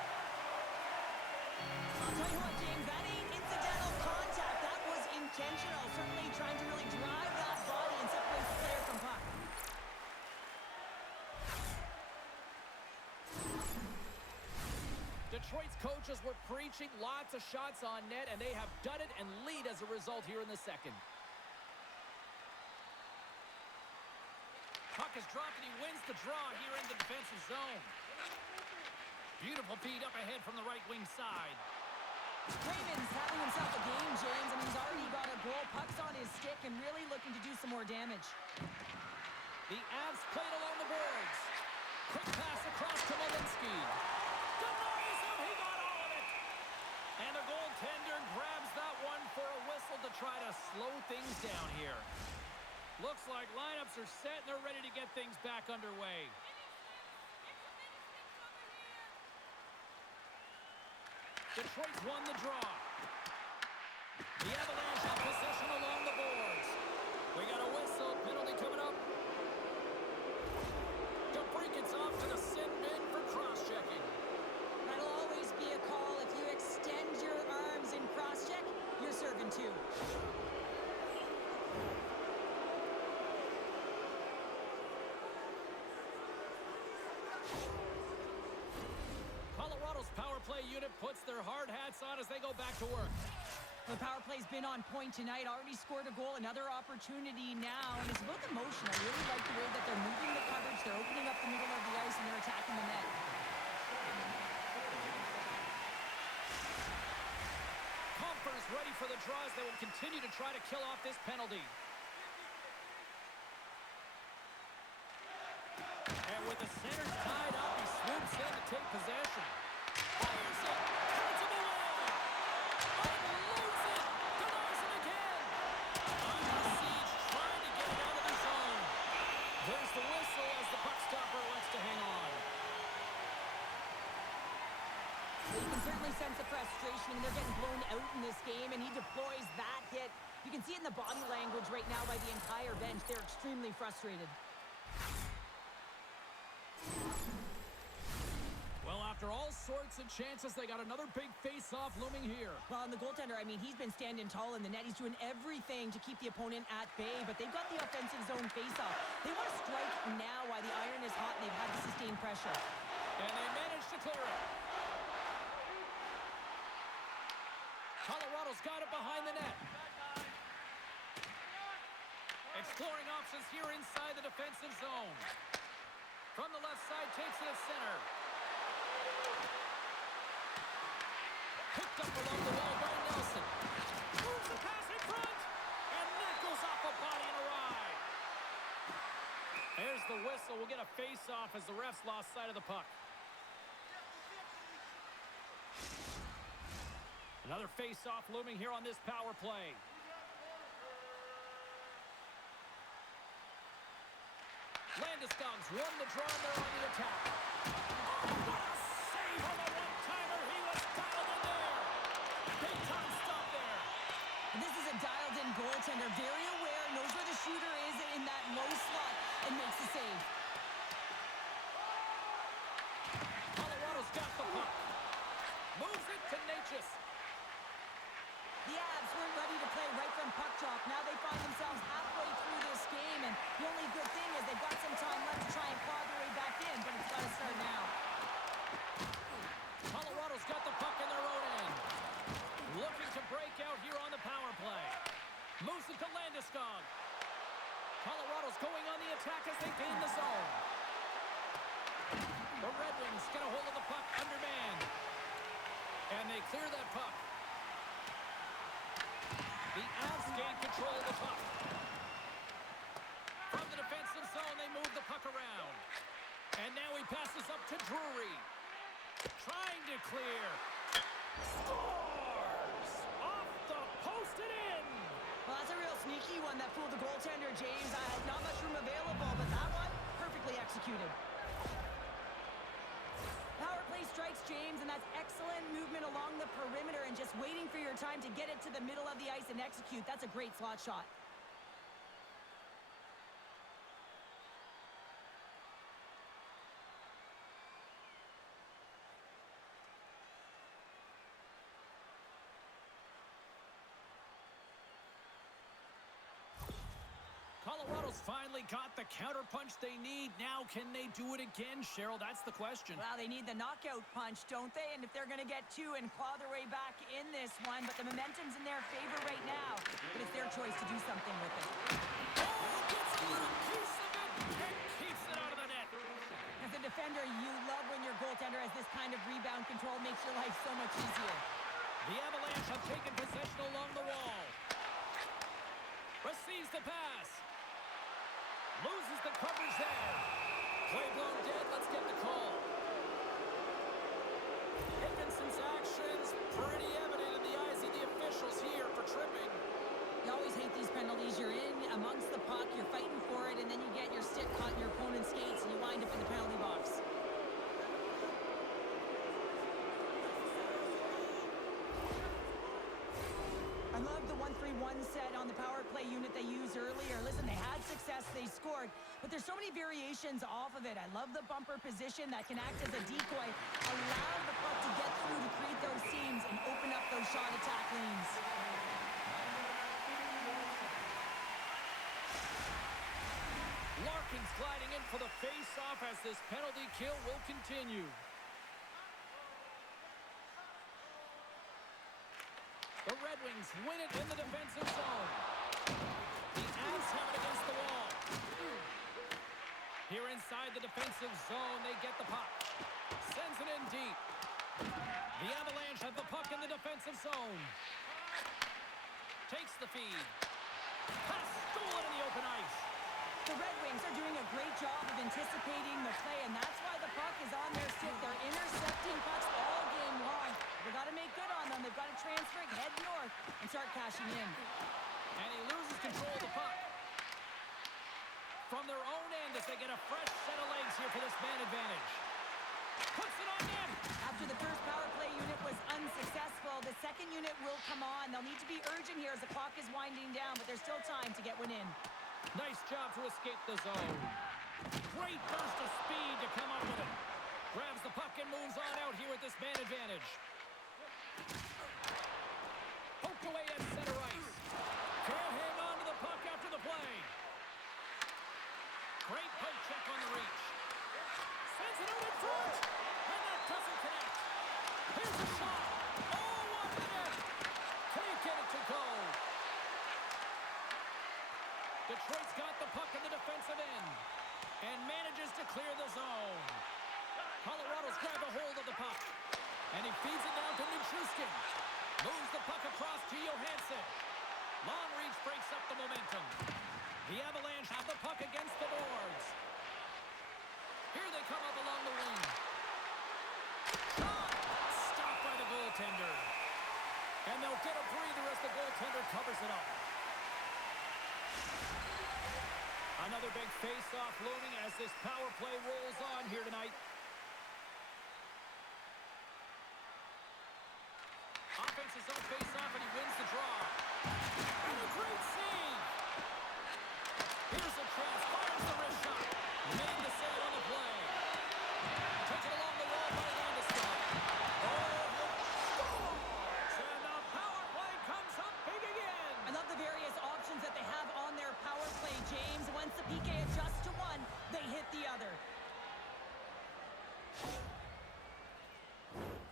I'll tell you what, James, that ain't incidental contact. That was intentional. Certainly trying to really drive that body and separate the player from puck. Detroit's coaches were preaching lots of shots on net, and they have done it and lead as a result here in the second. Puck is dropped, and he wins the draw here in the defensive zone. Beautiful feed up ahead from the right wing side. Raymond's having himself a game, James. I mean, he's already got a goal, pucks on his stick, and really looking to do some more damage. The Avs played along the boards. Quick pass across to Malinsky. Denies him, he got all of it. And the goaltender grabs that one for a whistle to try to slow things down here. Looks like lineups are set and they're ready to get things back underway. Detroit's won the draw. The Avalanche have possession along the boards. We got a whistle. Penalty coming up. DeBrincat's off to the sin bin for cross-checking. That'll always be a call. If you extend your arms in cross-check, you're serving two. Colorado's power play unit puts their hard hats on as they go back to work. The power play's been on point tonight. Already scored a goal. Another opportunity now. And it's about the motion. I really like the way that they're moving the coverage. They're opening up the middle of the ice and they're attacking the net. Compher's ready for the draws. They will continue to try to kill off this penalty. And with the centers tied up, he swoops in to take possession. Fires it. Turns him away. And loses it. Denies it again. Under siege, trying to get it out of the zone. There's the whistle as the puck stopper elects to hang on. You can certainly sense the frustration. I mean, they're getting blown out in this game, and he deploys that hit. You can see it in the body language right now by the entire bench. They're extremely frustrated. Well, after all sorts of chances, they got another big face-off looming here. Well, and the goaltender, I mean, he's been standing tall in the net. He's doing everything to keep the opponent at bay, but they've got the offensive zone face-off. They want to strike now while the iron is hot, and they've had to sustain pressure. And they managed to clear it. Colorado's got it behind the net. Exploring options here inside the defensive zone. From the left side, takes it at center. Picked up along the wall by Nelson. Moves the pass in front. And that goes off a body and a ride. There's the whistle. We'll get a face-off as the refs lost sight of the puck. Another face-off looming here on this power play. Landeskog's won the draw and they're on the attack. Oh, what a save on the one-timer. He was dialed in there. Big time stop there. And this is a dialed-in goaltender. Very aware, knows where the shooter is in that low slot, and makes the save. Colorado's got the puck. Moves it to Natchez. The Avs weren't ready to play right from puck drop. Now they find themselves halfway through this game, and the only good thing is they've got some time left to try and claw their way back in, but it's got to start now. Colorado's got the puck in their own end. Looking to break out here on the power play. Moves it to Landeskog. Colorado's going on the attack as they gain the zone. The Red Wings get a hold of the puck undermanned. And they clear that puck. The Avs gain control of the puck. From the defensive zone, they move the puck around. And now he passes up to Drury. Trying to clear. Scores! Off the post and in! Well, that's a real sneaky one that fooled the goaltender, James. Not much room available, but that one, perfectly executed. Power play strikes, James, and that's excellent movement along the perimeter and just waiting for your time to get it to the middle of the ice and execute. That's a great slot shot. Colorado's finally got the counterpunch they need. Now, can they do it again, Cheryl? That's the question. Well, they need the knockout punch, don't they? And if they're going to get two and claw their way back in this one, but the momentum's in their favor right now. But it's their choice to do something with it. Oh, gets a little piece of it and keeps it out of the net. As a defender, you love when your goaltender has this kind of rebound control. Makes your life so much easier. The Avalanche have taken possession along the wall. Receives the pass. Loses the coverage there. Play blown dead. Let's get the call. Higginson's actions pretty evident in the eyes of the officials here for tripping. You always hate these penalties. You're in amongst the puck, you're fighting for it, and then you get your stick caught in your opponent's skates, and you wind up in the penalty box. love the 1-3-1 set on the power play unit they used earlier. Listen, they had success, they scored, but there's so many variations off of it. I love the bumper position that can act as a decoy, allow the puck to get through to create those seams and open up those shot attack lanes. Larkin's gliding in for the face-off as this penalty kill will continue. The Red Wings win it in the defensive zone. The Avs have it against the wall. Here inside the defensive zone, they get the puck. Sends it in deep. The Avalanche have the puck in the defensive zone. Takes the feed. Pass stolen in the open ice. The Red Wings are doing a great job of anticipating the play, and that's why the puck is on their stick. They're intercepting pucks all game long. They've got to make good on them. They've got to transfer it, head north, and start cashing in. And he loses control of the puck. From their own end as they get a fresh set of legs here for this man advantage. Puts it on net. After the first power play unit was unsuccessful, the second unit will come on. They'll need to be urgent here as the clock is winding down, but there's still time to get one in. Nice job to escape the zone. Great burst of speed to come up with it. Grabs the puck and moves on out here with this man advantage. Poked away at center ice. Can't hang on to the puck after the play. Great poke check on the reach. Sends it out in front. And that doesn't connect. Here's a shot. Oh, what a net. Can't get it to go. Detroit's got the puck in the defensive end and manages to clear the zone. Colorado's grabbed a hold of the puck, and he feeds it down to Nichushkin. Moves the puck across to Johansson. Long reach breaks up the momentum. The Avalanche have the puck against the boards. Here they come up along the wing. Shot! Stopped by the goaltender. And they'll get a breather as the goaltender covers it up. Another big face-off looming as this power play rolls on here tonight. Offense's own face-off, and he wins the draw. And a great save! Here's a chance, fires the wrist shot. Made the save on the play. Taken along the wall by Landeskog. Oh, scores! And the power play comes up big again. I love the various options that they have on their power play, James. Once the PK adjusts to one, they hit the other.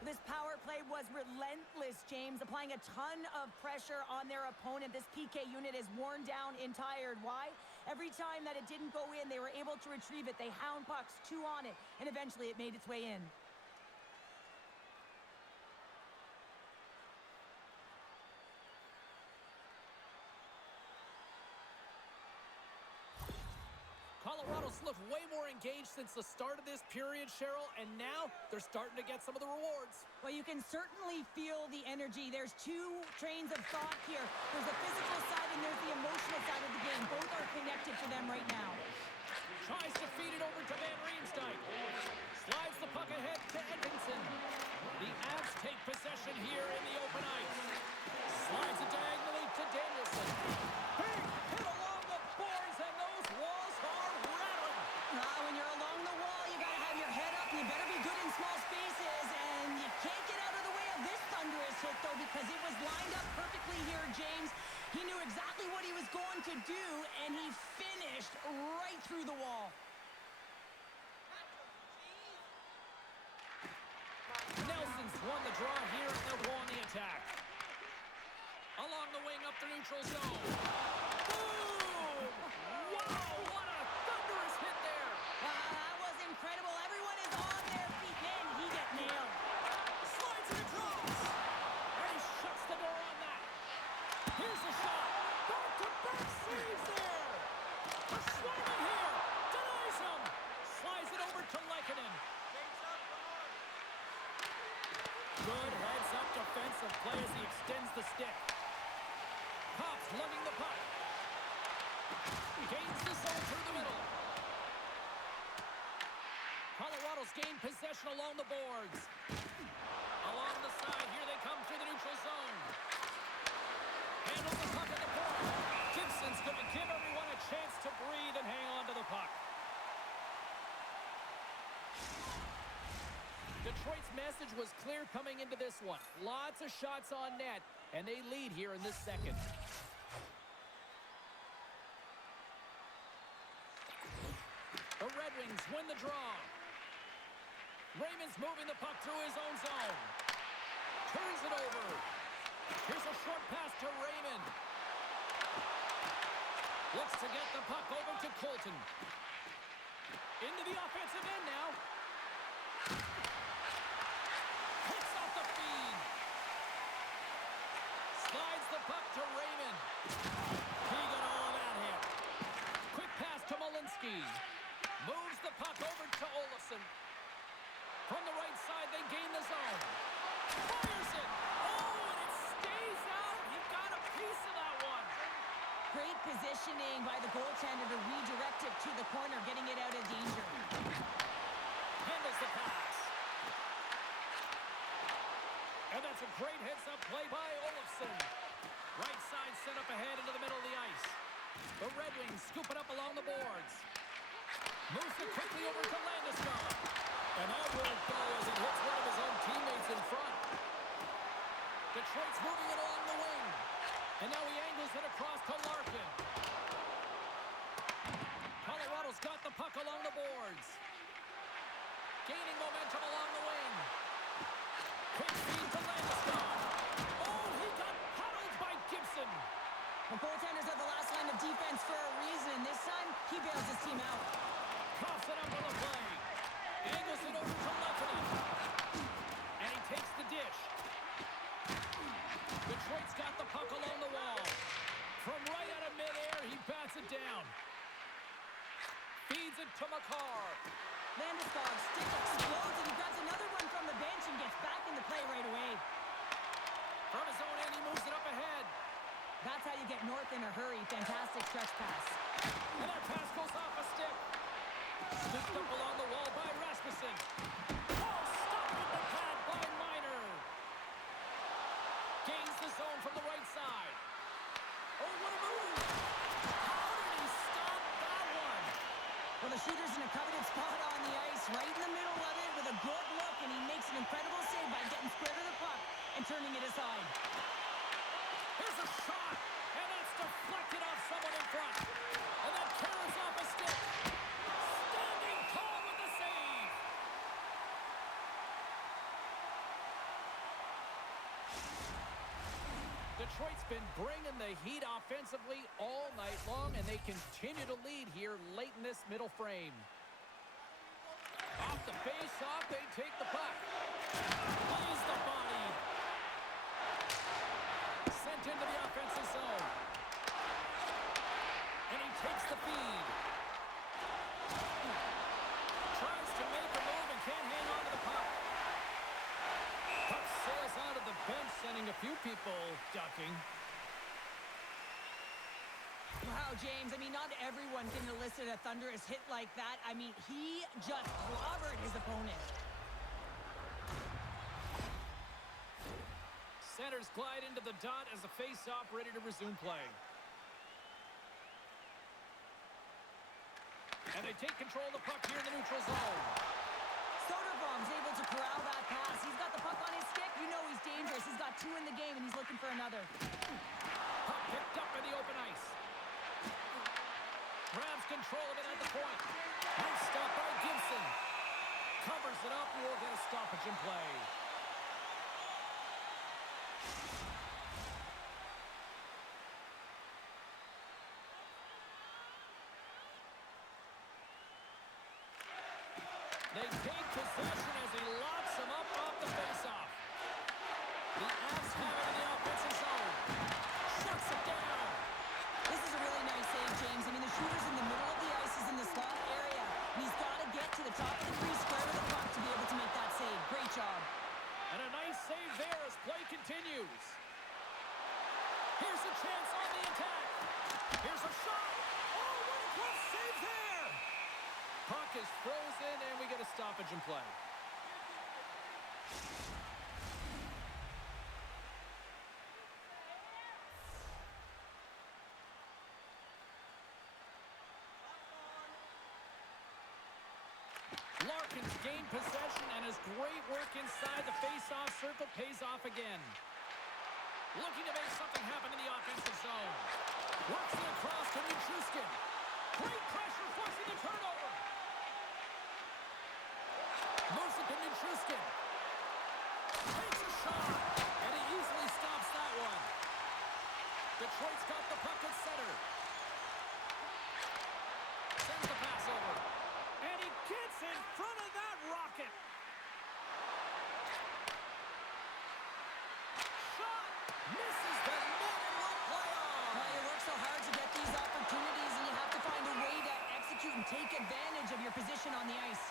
This power play was relentless, James, applying a ton of pressure on their opponent. This PK unit is worn down and tired. Why? Every time that it didn't go in, they were able to retrieve it. They hound pucks, two on it, and eventually it made its way in. Colorado's looked way more engaged since the start of this period, Cheryl, and now they're starting to get some of the rewards. Well, you can certainly feel the energy. There's two trains of thought here. There's the physical side and there's the emotional side of the game. Both are connected for them right now. Tries to feed it over to Van Riemsdyk. Slides the puck ahead to Edmondson. The Avs take possession here in the open ice. Slides it diagonally to Danielson. Big hit along the boards, and those walls are rattling. When you're along the wall, you got to have your head up. You better be good in small spaces, and you can't get out of the way of this thunderous hit, though, because it was lined up perfectly here, James. He knew exactly what he was going to do, and he finished right through the wall. Nelson's won the draw here, and they'll go on the attack. Along the wing up the neutral zone. Boom! Wow, what a thunderous hit there! That was incredible. Everyone is on their feet. Man, he got nailed. Slides it across! And he shuts the door on that. Here's the shot. Back-to-back saves there! A swing here. Denies him. Slides it over to Lehkonen. Good heads-up defensive play as he extends the stick. Cops lugging the puck. Gains the zone through the middle. Colorado's gained possession along the boards. Along the side, here they come through the neutral zone. Handles the puck at the point. Gibson's going to give everyone a chance to breathe and hang on to the puck. Detroit's message was clear coming into this one. Lots of shots on net, and they lead here in this second. The Red Wings win the draw. Raymond's moving the puck through his own zone. Turns it over. Here's a short pass to Raymond. Looks to get the puck over to Colton. Into the offensive end now. Hits off the feed. Slides the puck to Raymond. He got all of that hit. Quick pass to Malinsky. Moves the puck over to Olofsson. From the right side, they gain the zone. Fires it. Oh, and it stays out. He got a piece of that one. Great positioning by the goaltender to redirect it to the corner, getting it out of danger. Handles the pass. And that's a great heads-up play by Olofsson. Right side set up ahead into the middle of the ice. The Red Wings scoop it up along the boards. Moves it quickly over to Landeskog. And that won't go as it hits one of his own teammates in front. Detroit's moving it along the wing. And now he angles it across to Larkin. Colorado's got the puck along the boards. Gaining momentum along the wing. Quick feed to Landeskog. Oh, he got puddled by Gibson. The goaltenders are the last line of defense for a reason. This time, he bails his team out. Coughs it up on the play. Angles it over to Lefkonen. And he takes the dish. Detroit's got the puck along the wall. From right out of midair, he bats it down. Feeds it to Makar. Landeskog's stick explodes, and he grabs another one from the bench and gets back in the play right away. From his own end, he moves it up ahead. That's how you get north in a hurry. Fantastic stretch pass. And that pass goes off a stick. Scooped up along the wall by Rasmussen. Oh, stopped with the pad by Miner. Gains the zone from the right side. Oh, what a move! How did he stop that one? Well, the shooter's in a coveted spot on the ice, right in the middle of it with a good look, and he makes an incredible save by getting square to the puck and turning it aside. Here's a shot, and that's deflected off someone in front. And that carries off a stick. Standing tall with the save. Detroit's been bringing the heat offensively all night long, and they continue to lead here late in this middle frame. Off the face-off, they take the puck. Plays the body. Sent into the offensive zone. And he takes the feed. Tries to make a move and can't hang on to the puck. Puck sails out of the bench, sending a few people ducking. Wow, James, I mean, not everyone can elicit a thunderous hit like that. I mean, he just clobbered his opponent. Centers glide into the dot as a face-off ready to resume play. And they take control of the puck here in the neutral zone. Soderblom's able to corral that pass. He's got the puck on his stick. You know he's dangerous. He's got 2 in the game, and he's looking for another. Puck picked up in the open ice. Grabs control of it at the point. Nice stop by Gibson. Covers it up, and we'll get a stoppage in play. They take possession as he locks him up off the faceoff. The Avs have it in the offensive zone. Shuts it down. This is a really nice save, James. I mean, the shooter's in the middle of the ice. He's in the slot area, and he's got to get to the top of the crease, square to the puck to be able to make that save. Great job. And a nice save there as play continues. Here's a chance on the attack. Here's a shot. Oh, what a glove save there. Puck is frozen, and we get a stoppage in play. Larkin's gained possession, and his great work inside the face-off circle pays off again. Looking to make something happen in the offensive zone. Works it across to Nichushkin. Great pressure, forcing the turnover. Moves it to Nichushkin. Takes a shot, and he easily stops that one. Detroit's got the puck at center. Sends the pass over. And he gets in front of that rocket. Shot! Misses the net and will play on. Well, you work so hard to get these opportunities, and you have to find a way to execute and take advantage of your position on the ice.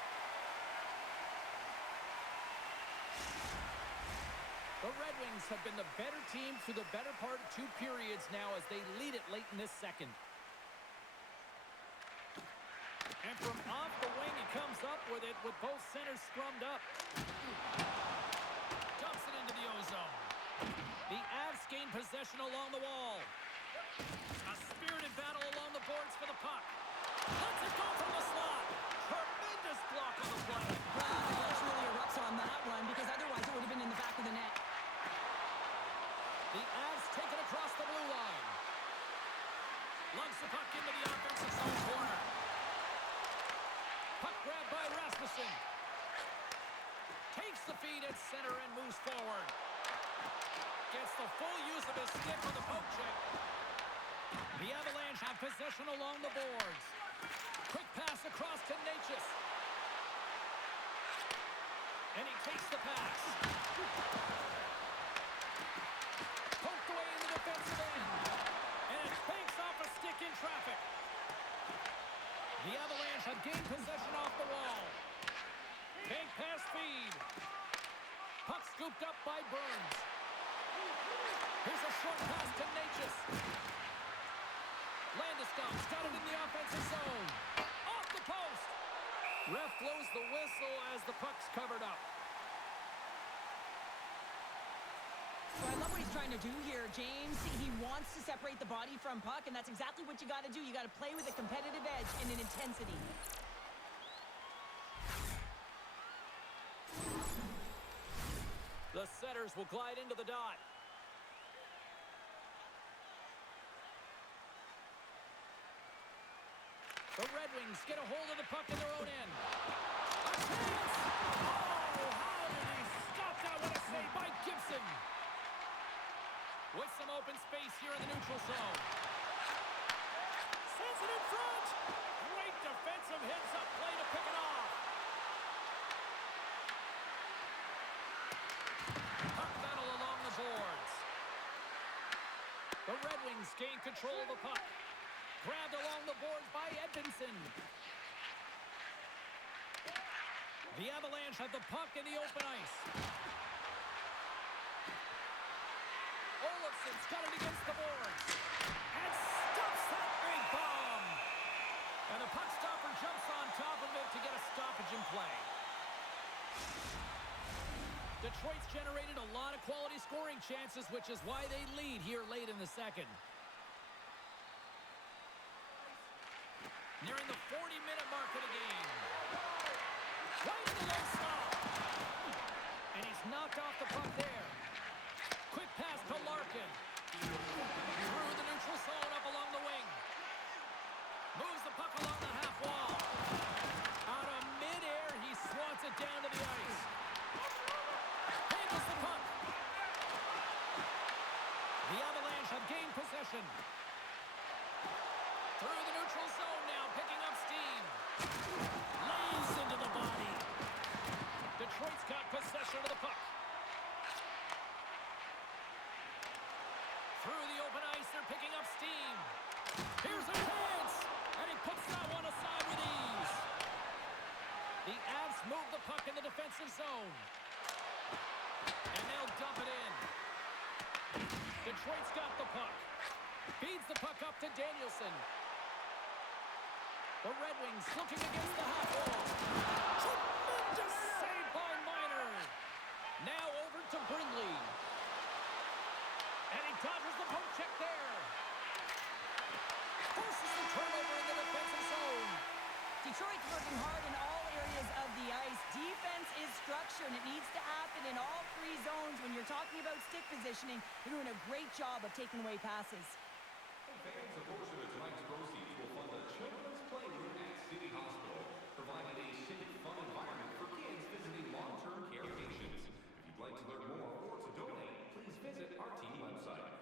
The Red Wings have been the better team through the better part of 2 periods now as they lead it late in this second. And from off the wing, he comes up with it with both centers scrummed up. Dumps it into the ozone. The Avs gain possession along the wall. A spirited battle along the boards for the puck. Lets it go from the slot. Tremendous block on the play. Wow, the bench really erupts on that one because otherwise it would have been in the back of the net. The Avs take it across the blue line. Lugs the puck into the offensive zone corner. Puck grabbed by Rasmussen. Takes the feed at center and moves forward. Gets the full use of his stick on the poke check. The Avalanche have possession along the boards. Quick pass across to Natchez. And he takes the pass. Poked away in the defensive end. And it banks off a stick in traffic. The Avalanche have gained possession off the wall. Bank pass feed. Puck scooped up by Burns. Here's a short pass to Natchez. Landeskog's got it in the offensive zone. Off the post. Ref blows the whistle as the puck's covered up. So I love what he's trying to do here, James. He wants to separate the body from puck, and that's exactly what you got to do. You got to play with a competitive edge and an intensity. The setters will glide into the dot. The Red Wings get a hold of the puck in their own end. A chance! Oh, how did he stop that? What a save by Gibson. With some open space here in the neutral zone. Sends it in front. Great defensive heads-up play to pick it off. Puck battle along the boards. The Red Wings gain control of the puck. Grabbed along the boards by Edmondson. The Avalanche have the puck in the open ice. Olofsson's got it against the boards. And stops that big bomb. And the puck stopper jumps on top of it to get a stoppage in play. Detroit's generated a lot of quality scoring chances, which is why they lead here late in the second. Nearing the 40-minute mark of the game. Right in the low slot. And he's knocked off the puck there. Quick pass to Larkin. Through the neutral zone up along the wing. Moves the puck along the half wall. Out of midair, he swats it down to the ice. Handles the puck. The Avalanche have gained possession. Through the neutral zone now, picking up steam. Lays into the body. Detroit's got possession of the puck. Through the open ice, they're picking up steam. Here's a chance! And he puts that one aside with ease. The Avs move the puck in the defensive zone. And they'll dump it in. Detroit's got the puck. Feeds the puck up to Danielson. The Red Wings looking against the half wall. Tremendous save by Miner. Now over to Brindley. And he dodges the poke check there. Forces the turnover in the defensive zone. Detroit's working hard in all areas of the ice. Defense is structure, and it needs to happen in all three zones. When you're talking about stick positioning, they're doing a great job of taking away passes. Fans, a portion of tonight's proceeds will fund a children's playroom at City Hospital, providing a safe, fun environment for kids visiting long-term care patients. If you'd like to learn more or to donate, please visit our team website.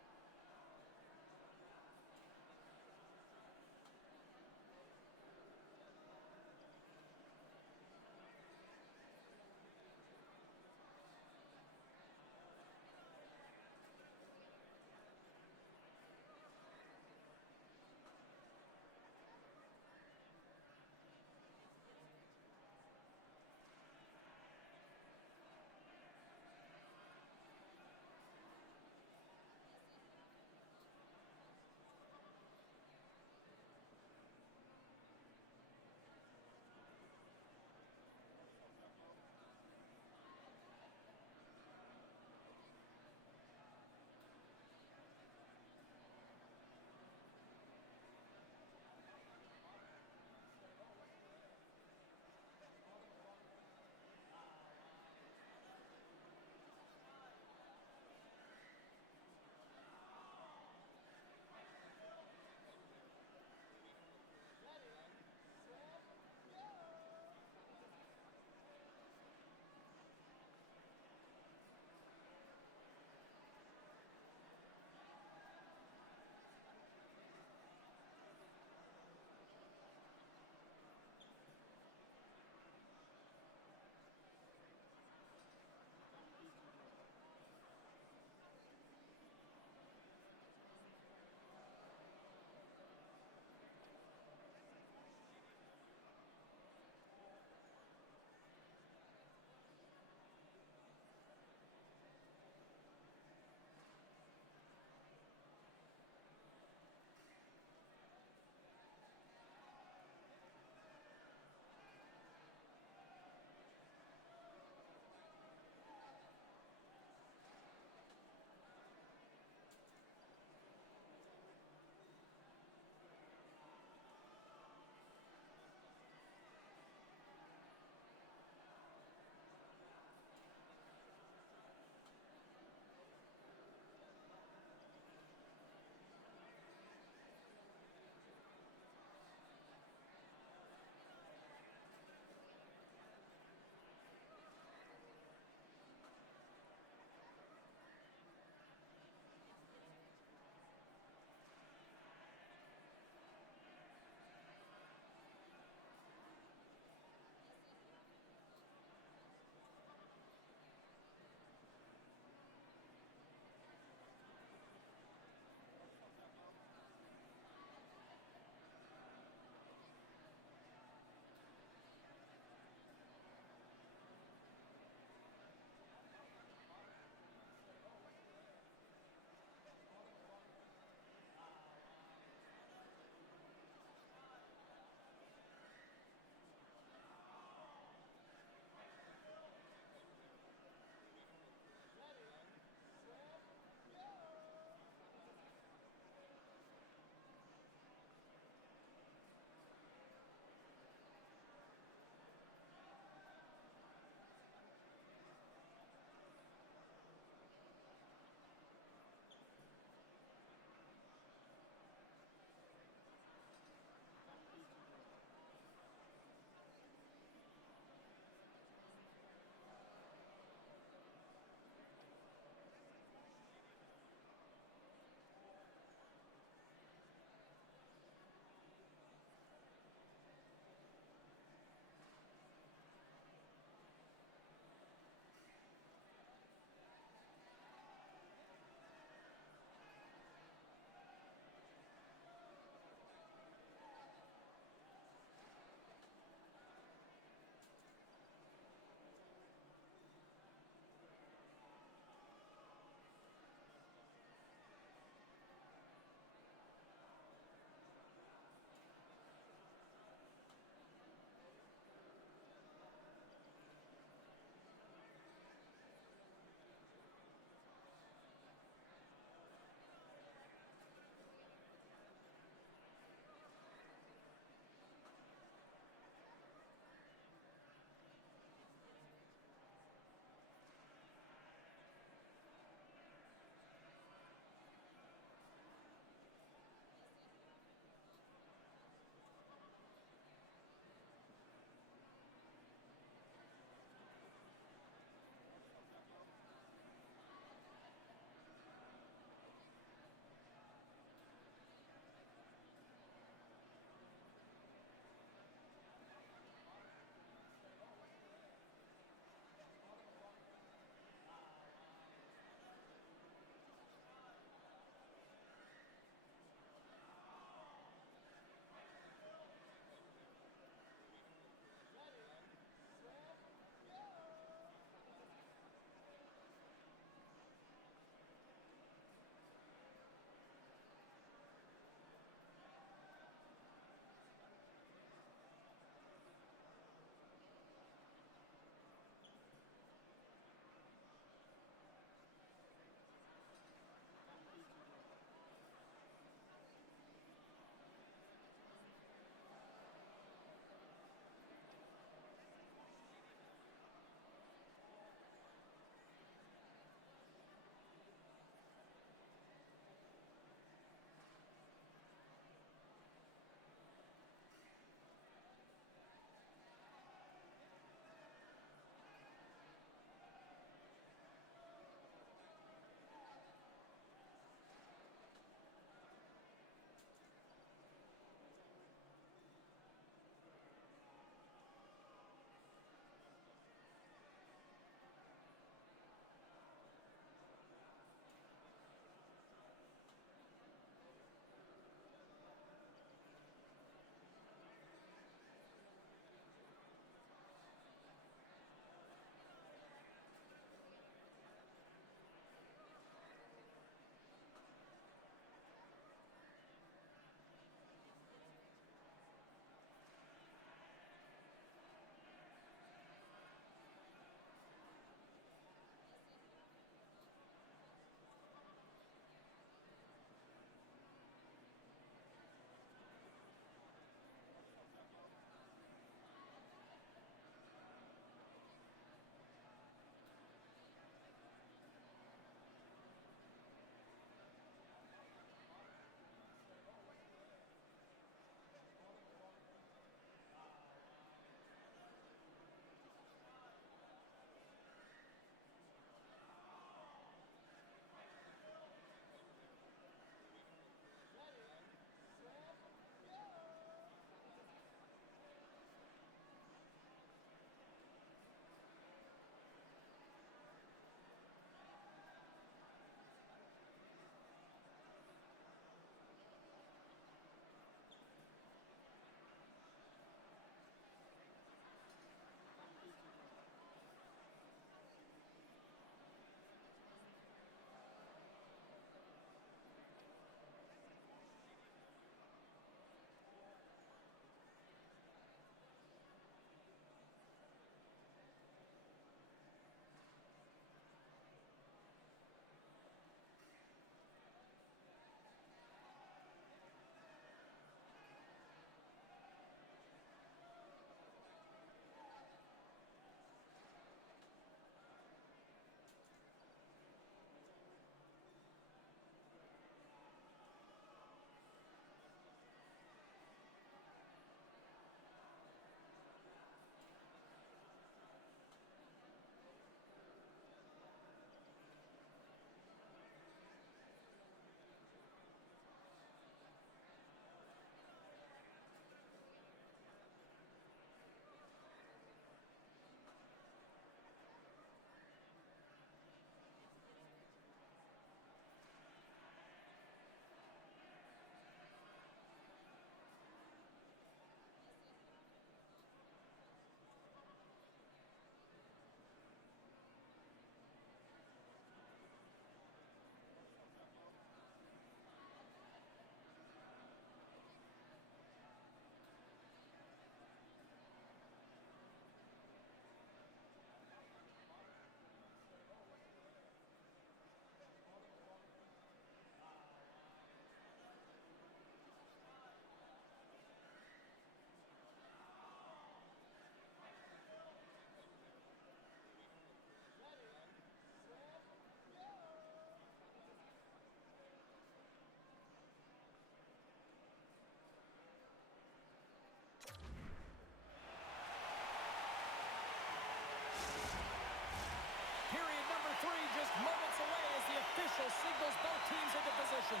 whistle signals both teams into position.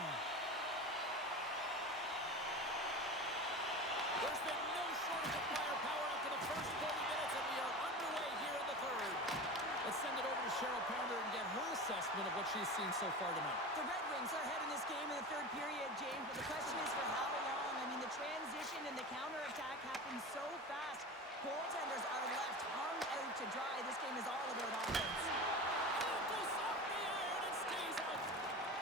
There's been no shortage of firepower after the first 40 minutes, and we are underway here in the third. Let's send it over to Cheryl Pounder and get her assessment of what she's seen so far tonight. The Red Wings are ahead in this game in the third period, James, but the question is for how long? I mean, the transition and the counterattack happen so fast. Goaltenders are left hung out to dry. This game is all about offense. Oh, it goes off the iron and stays out.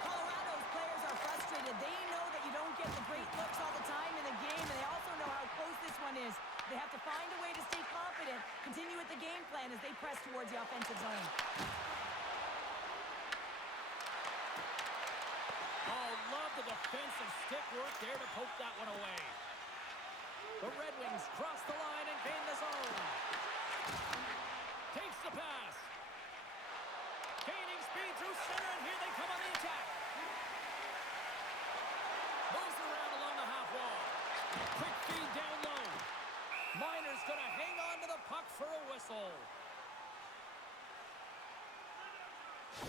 Colorado's players are frustrated. They know that you don't get the great looks all the time in the game, and they also know how close this one is. They have to find a way to stay confident, continue with the game plan as they press towards the offensive zone. Oh, love the defensive stick work there to poke that one away. The Red Wings cross the line and gain the zone. Takes the pass. Gaining speed through center, and here they come on the attack. Moves around along the half wall. Quick feed down low. Miner's going to hang on to the puck for a whistle.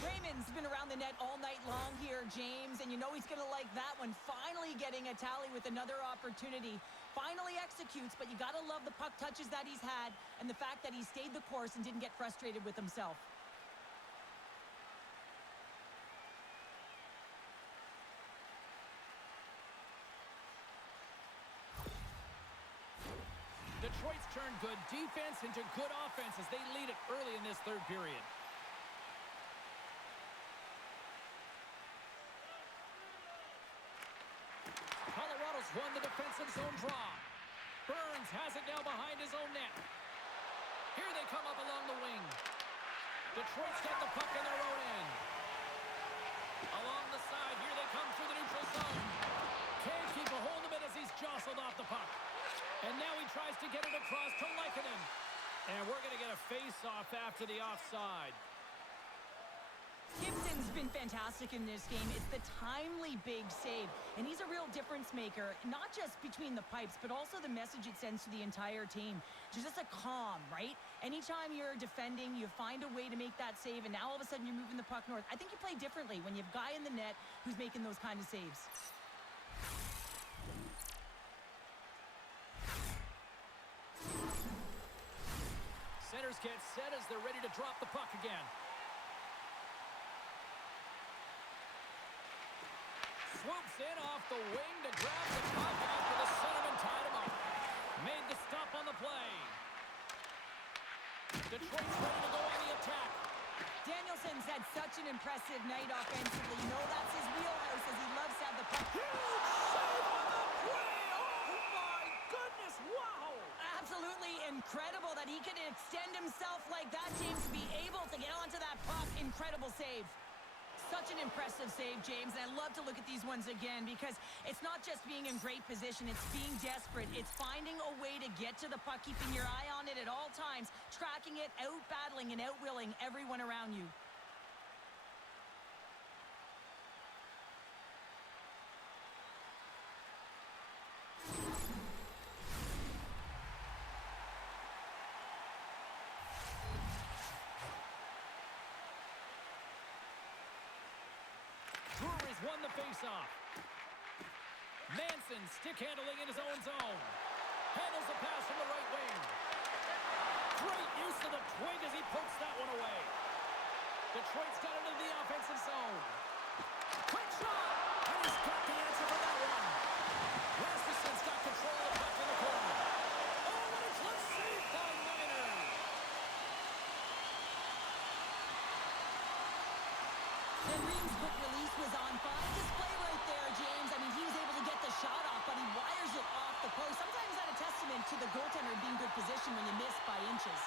Raymond's been around the net all night long here, James, and you know he's going to like that one. Finally getting a tally with another opportunity. Finally executes, but you got to love the puck touches that he's had and the fact that he stayed the course and didn't get frustrated with himself. Detroit's turned good defense into good offense as they lead it early in this third period. Colorado's won the defensive zone draw. Burns has it now behind his own net. Here they come up along the wing. Detroit's got the puck in their own end. Along the side, here they come through the neutral zone. Can't keep a hold of it as he's jostled off the puck. And now he tries to get it across to Lehkonen. And we're going to get a face-off after the offside. Gibson's been fantastic in this game. It's the timely big save, and he's a real difference maker, not just between the pipes, but also the message it sends to the entire team. Just a calm, right? Anytime you're defending, you find a way to make that save, and now all of a sudden you're moving the puck north. I think you play differently when you have a guy in the net who's making those kind of saves. Centers get set as they're ready to drop the puck again. Swoops in off the wing to grab the puck after the centerman tied him up. Made the stop on the play. Detroit's ready to go on the attack. Danielson's had such an impressive night offensively. You know that's his wheelhouse as he loves to have the puck. Huge save on the play! Oh my goodness, wow! Absolutely incredible that he could extend himself like that, James, to be able to get onto that puck. Incredible save. Such an impressive save, James, and I love to look at these ones again because it's not just being in great position, it's being desperate. It's finding a way to get to the puck, keeping your eye on it at all times, tracking it, out-battling and out-willing everyone around you. Brewery's won the faceoff. Manson stick handling in his own zone. Handles the pass from the right wing. Great use of the twig as he pokes that one away. Detroit's got it into the offensive zone. Quick shot! And he's got the answer for that one. Rasmussen's got control of the puck in the corner. Oh, and it's left safe by Miner. And Ream's quick release was on. Fine display right there, James. I mean, he was able to get the shot off, but he wires it off the post. Sometimes that's a testament to the goaltender being good position when you miss by inches.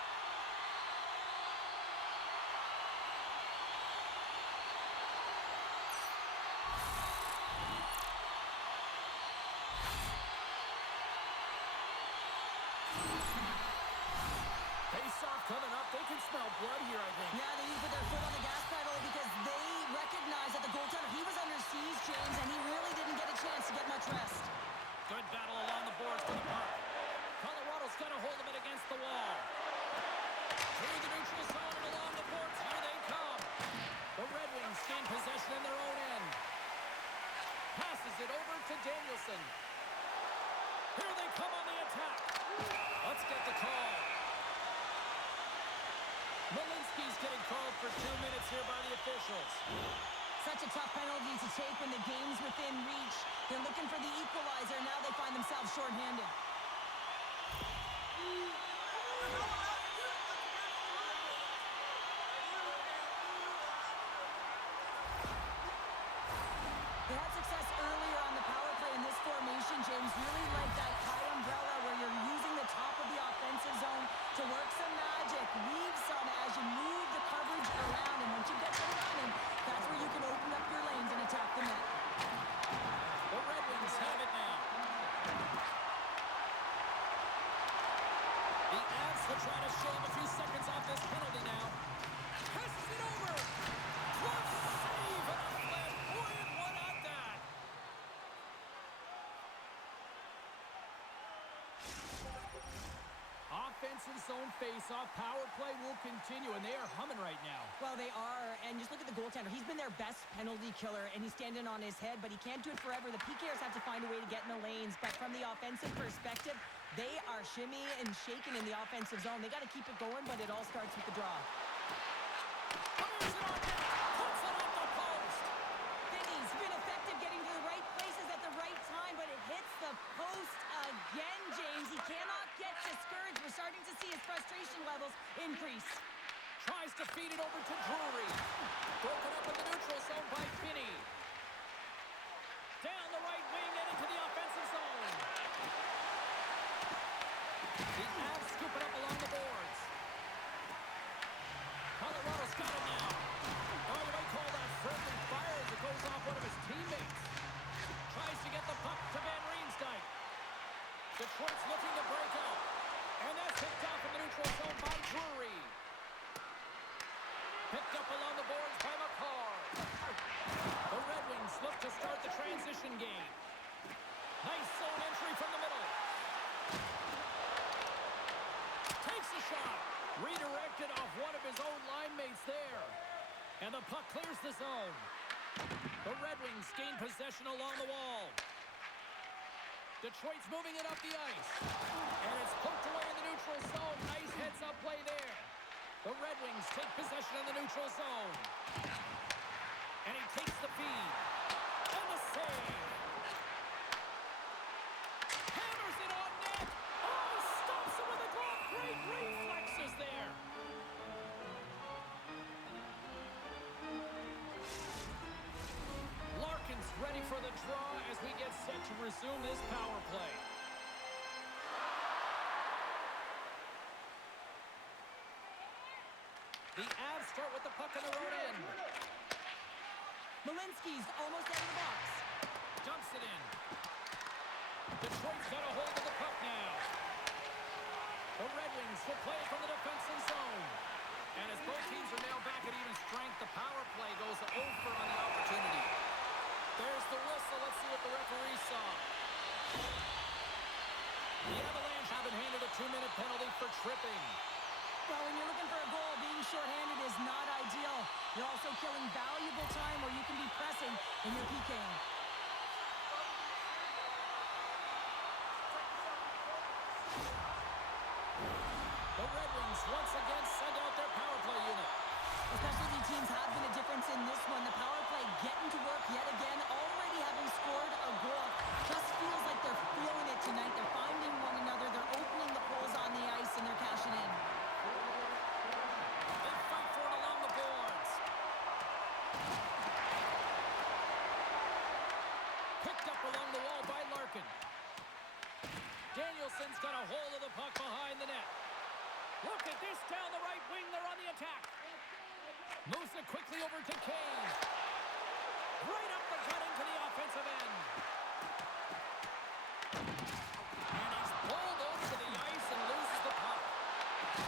Face-off coming up. They can smell blood here, I think. Yeah, they need to put their foot on the gas pedal because they recognize that the goaltender, he was under siege, James, and he really didn't get a chance to get much rest. Good battle along the boards for the puck. Colorado's got a hold of it against the wall. Danielson. Here they come on the attack. Let's get the call. Malinsky's getting called for 2 minutes here by the officials. Such a tough penalty to take when the game's within reach. They're looking for the equalizer. Now they find themselves shorthanded. They had success earlier on the power play in this formation, James. Really like that high umbrella where you're using the top of the offensive zone to work some magic, weave some as you move the coverage around. And once you get them running, that's where you can open up your lanes and attack the net. The Red Wings have it now. The Avs will try to shave a few seconds off this penalty now. Passes it over. Close save and a flamboyant one on that. Offensive zone face-off. Power play will continue, and they are humming right now. Well, they are, and just look at the goaltender. He's been their best penalty killer, and he's standing on his head, but he can't do it forever. The PKers have to find a way to get in the lanes, but from the offensive perspective, they are shimmy and shaking in the offensive zone. They got to keep it going, but it all starts with the draw. Fires it on net. Puts it off the post. Finney's been effective getting to the right places at the right time, but it hits the post again, James. He cannot get discouraged. We're starting to see his frustration levels increase. Tries to feed it over to Drury. Broken up in the neutral zone by Finney. Down the right wing and into the offensive zone. The Avs scoop it up along the boards. Colorado's got it now. Oh, you might call that friendly fire as it goes off one of his teammates. Tries to get the puck to Van Riemsdyk. Detroit's looking to break out. And that's picked off in the neutral zone by Drury. Picked up along the boards by McCarr. The Red Wings look to start the transition game. Nice zone entry from the middle. Takes a shot. Redirected off one of his own line mates there. And the puck clears the zone. The Red Wings gain possession along the wall. Detroit's moving it up the ice. And it's poked away in the neutral zone. Nice heads-up play there. The Red Wings take possession in the neutral zone. And he takes the feed. And the save. Hammers it on net. Oh, stops it with a glove. Great reflexes there. Larkin's ready for the draw as we get set to resume this power play. The Avs start with the puck on the road end. Malinsky's almost out of the box. Dumps it in. Detroit's got a hold of the puck now. The Red Wings will play it from the defensive zone. And as both teams are now back at even strength, the power play goes over on the opportunity. There's the whistle. Let's see what the referee saw. The Avalanche have been handed a 2-minute penalty for tripping. Well, when you're looking for a goal, being shorthanded is not ideal. You're also killing valuable time where you can be pressing and you're PKing. The Red Wings once again send out their power play unit. Specialty teams have been a difference in this one. The power play getting to work yet again, already having scored a goal. Just feels like they're feeling it tonight. They're finding one another. They're opening the holes on the ice and they're cashing in. They fight for it along the boards. Picked up along the wall by Larkin. Danielson's got a hold of the puck behind the net. Look at this down the right wing. They're on the attack. Moves it quickly over to Kane. Right up the gut into the offensive end. And he's pulled over to the ice and loses the puck.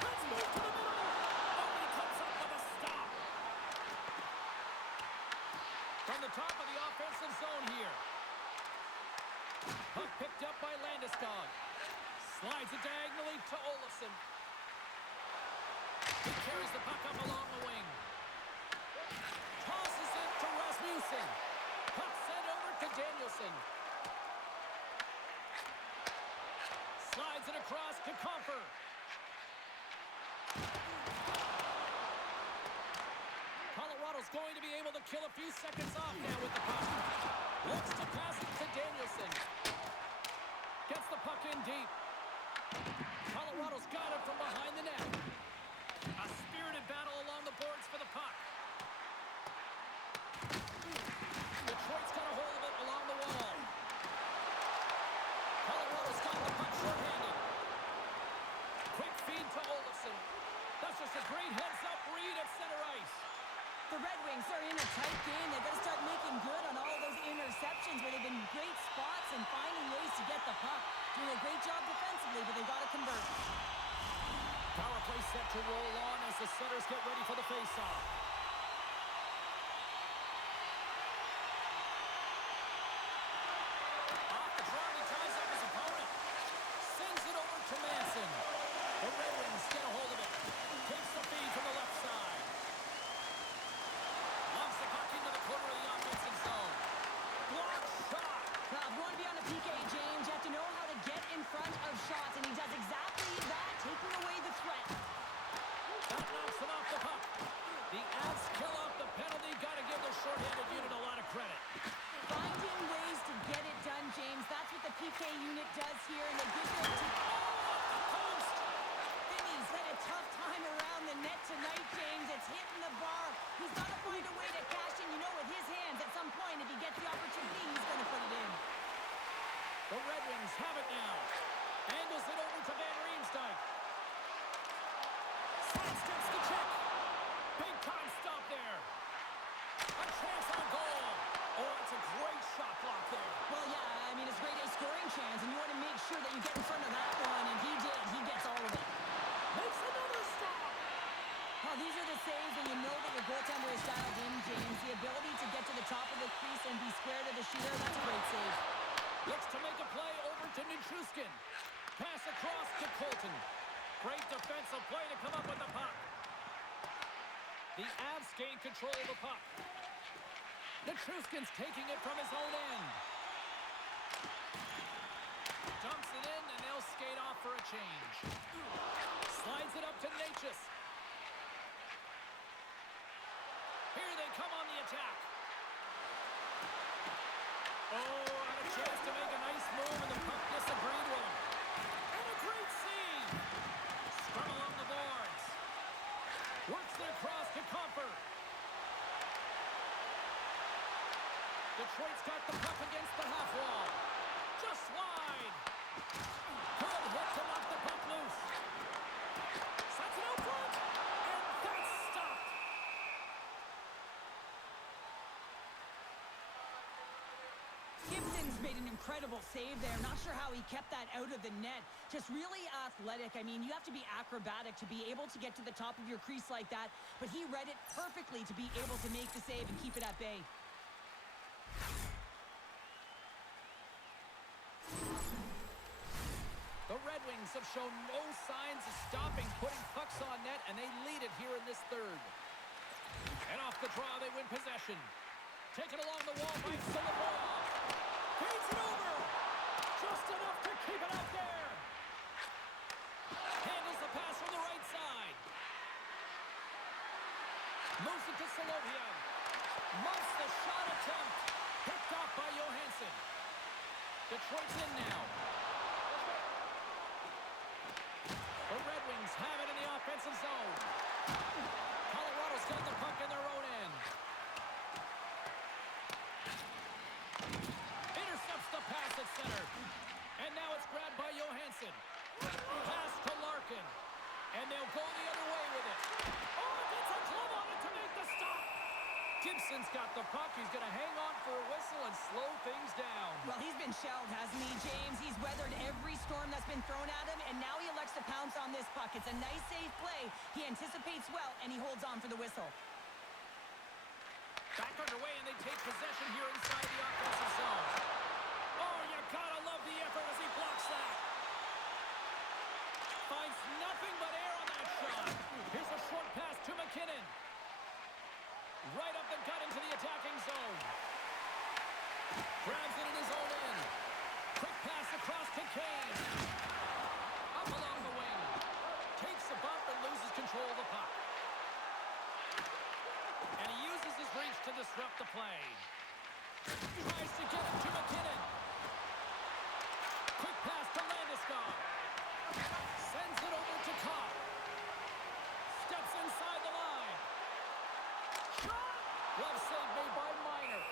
Let's move to the middle. Oh, he comes up with a stop. From the top of the offensive zone here. Puck picked up by Landeskog. Slides it diagonally to Olofsson. He carries the puck up along the wing. Tosses it to Rasmussen. Puck sent over to Danielson. to Comfort. Colorado's going to be able to kill a few seconds off now with the puck. Looks to pass it to Danielson. Gets the puck in deep. Colorado's got it from behind the net. A spirited battle along the boards for the puck. Detroit's got a hold of it along the wall. Colorado's got the puck short-handed. Quick feed to Olofsson. That's just a great heads-up read at center ice. The Red Wings are in a tight game. They've got to start making good on all of those interceptions where they've been great spots and finding ways to get the puck. Doing a great job defensively, but they've got to convert. Power play set to roll on as the setters get ready for the face-off. Off the draw, he ties up his opponent. Sends it over to Manson. The Red Wings get a hold of it. Takes the feed from the left side. Lobs the puck into the corner of the offensive zone. Block shot. Now, if you want to be on a PK, James, you have to know how to get in front of shots, and he does exactly that, taking away the threat. That knocks it off the puck. The Avs kill off the penalty. Got to give the shorthanded unit a lot of credit. Finding ways to get it done, James. That's what the PK unit does here, and they give it to... Post. Finney's had a tough time around the net tonight, James. It's hitting the bar. He's got to find a way to cash in. You know, with his hands, at some point, if he gets the opportunity, he's going to put it in. The Red Wings have it now. Angles it over to Van Riemsdyk. Sidesteps the check. Big time stop there. A chance on goal. Oh, it's a great shot block there. Well, yeah, I mean, it's great a scoring chance, and you want to make sure that you get in front of that one, and he did. He gets all of it. Makes another stop. Well, these are the saves when you know that your goaltender is dialed in, James. The ability to get to the top of the crease and be square to the shooter, that's a great save. Looks to make a play over to Nichushkin. Pass across to Colton. Great defensive play to come up with the puck. The Avs gain control of the puck. Nichushkin's taking it from his own end. Dumps it in, and they'll skate off for a change. Slides it up to Natchez. Here they come on the attack. Oh, had a chance to make a nice move, and the puck disagreed with him. And a great save. Scrum along the boards. Works it across to Comfort. Detroit's got the puck against the half wall. Just wide. Good hit to knock the puck loose. Sets it out front. And that's stopped. Gibson's made an incredible save there. Not sure how he kept that out of the net. Just really athletic. I mean, you have to be acrobatic to be able to get to the top of your crease like that, but he read it perfectly to be able to make the save and keep it at bay. The Red Wings have shown no signs of stopping putting pucks on net, and they lead it here in this third. And off the draw, they win possession. Taken along the wall by Solovyov. Feeds it over. Just enough to keep it out there. Handles the pass from the right side. Moves it to Solovyov. Muffs the shot attempt. Picked off by Johansson. Detroit's in now. The Red Wings have it in the offensive zone. Colorado's got the puck in their own end. Intercepts the pass at center. And now it's grabbed by Johansson. Pass to Larkin. And they'll go the other way with it. Oh, gets a glove on it to make the stop. Gibson's got the puck. He's going to hang on for a whistle and slow things down. Well, he's been shelled, hasn't he, James? He's weathered every storm that's been thrown at him, and now he elects to pounce on this puck. It's a nice, safe play. He anticipates well, and he holds on for the whistle. Back underway, and they take possession here inside the offensive zone. Oh, you gotta love the effort as he blocks that. Finds nothing but air on that shot. Here's a short pass to McKinnon. Right up the gut into the attacking zone. Grabs it in his own end. Quick pass across to Kane. A Up along the wing. Takes a bump and loses control of the puck. And he uses his reach to disrupt the play. Tries to get it to McKinnon. Quick pass to Landeskog. Sends it over to Kopp. Steps inside the line. Shot! Glove save made by Minor.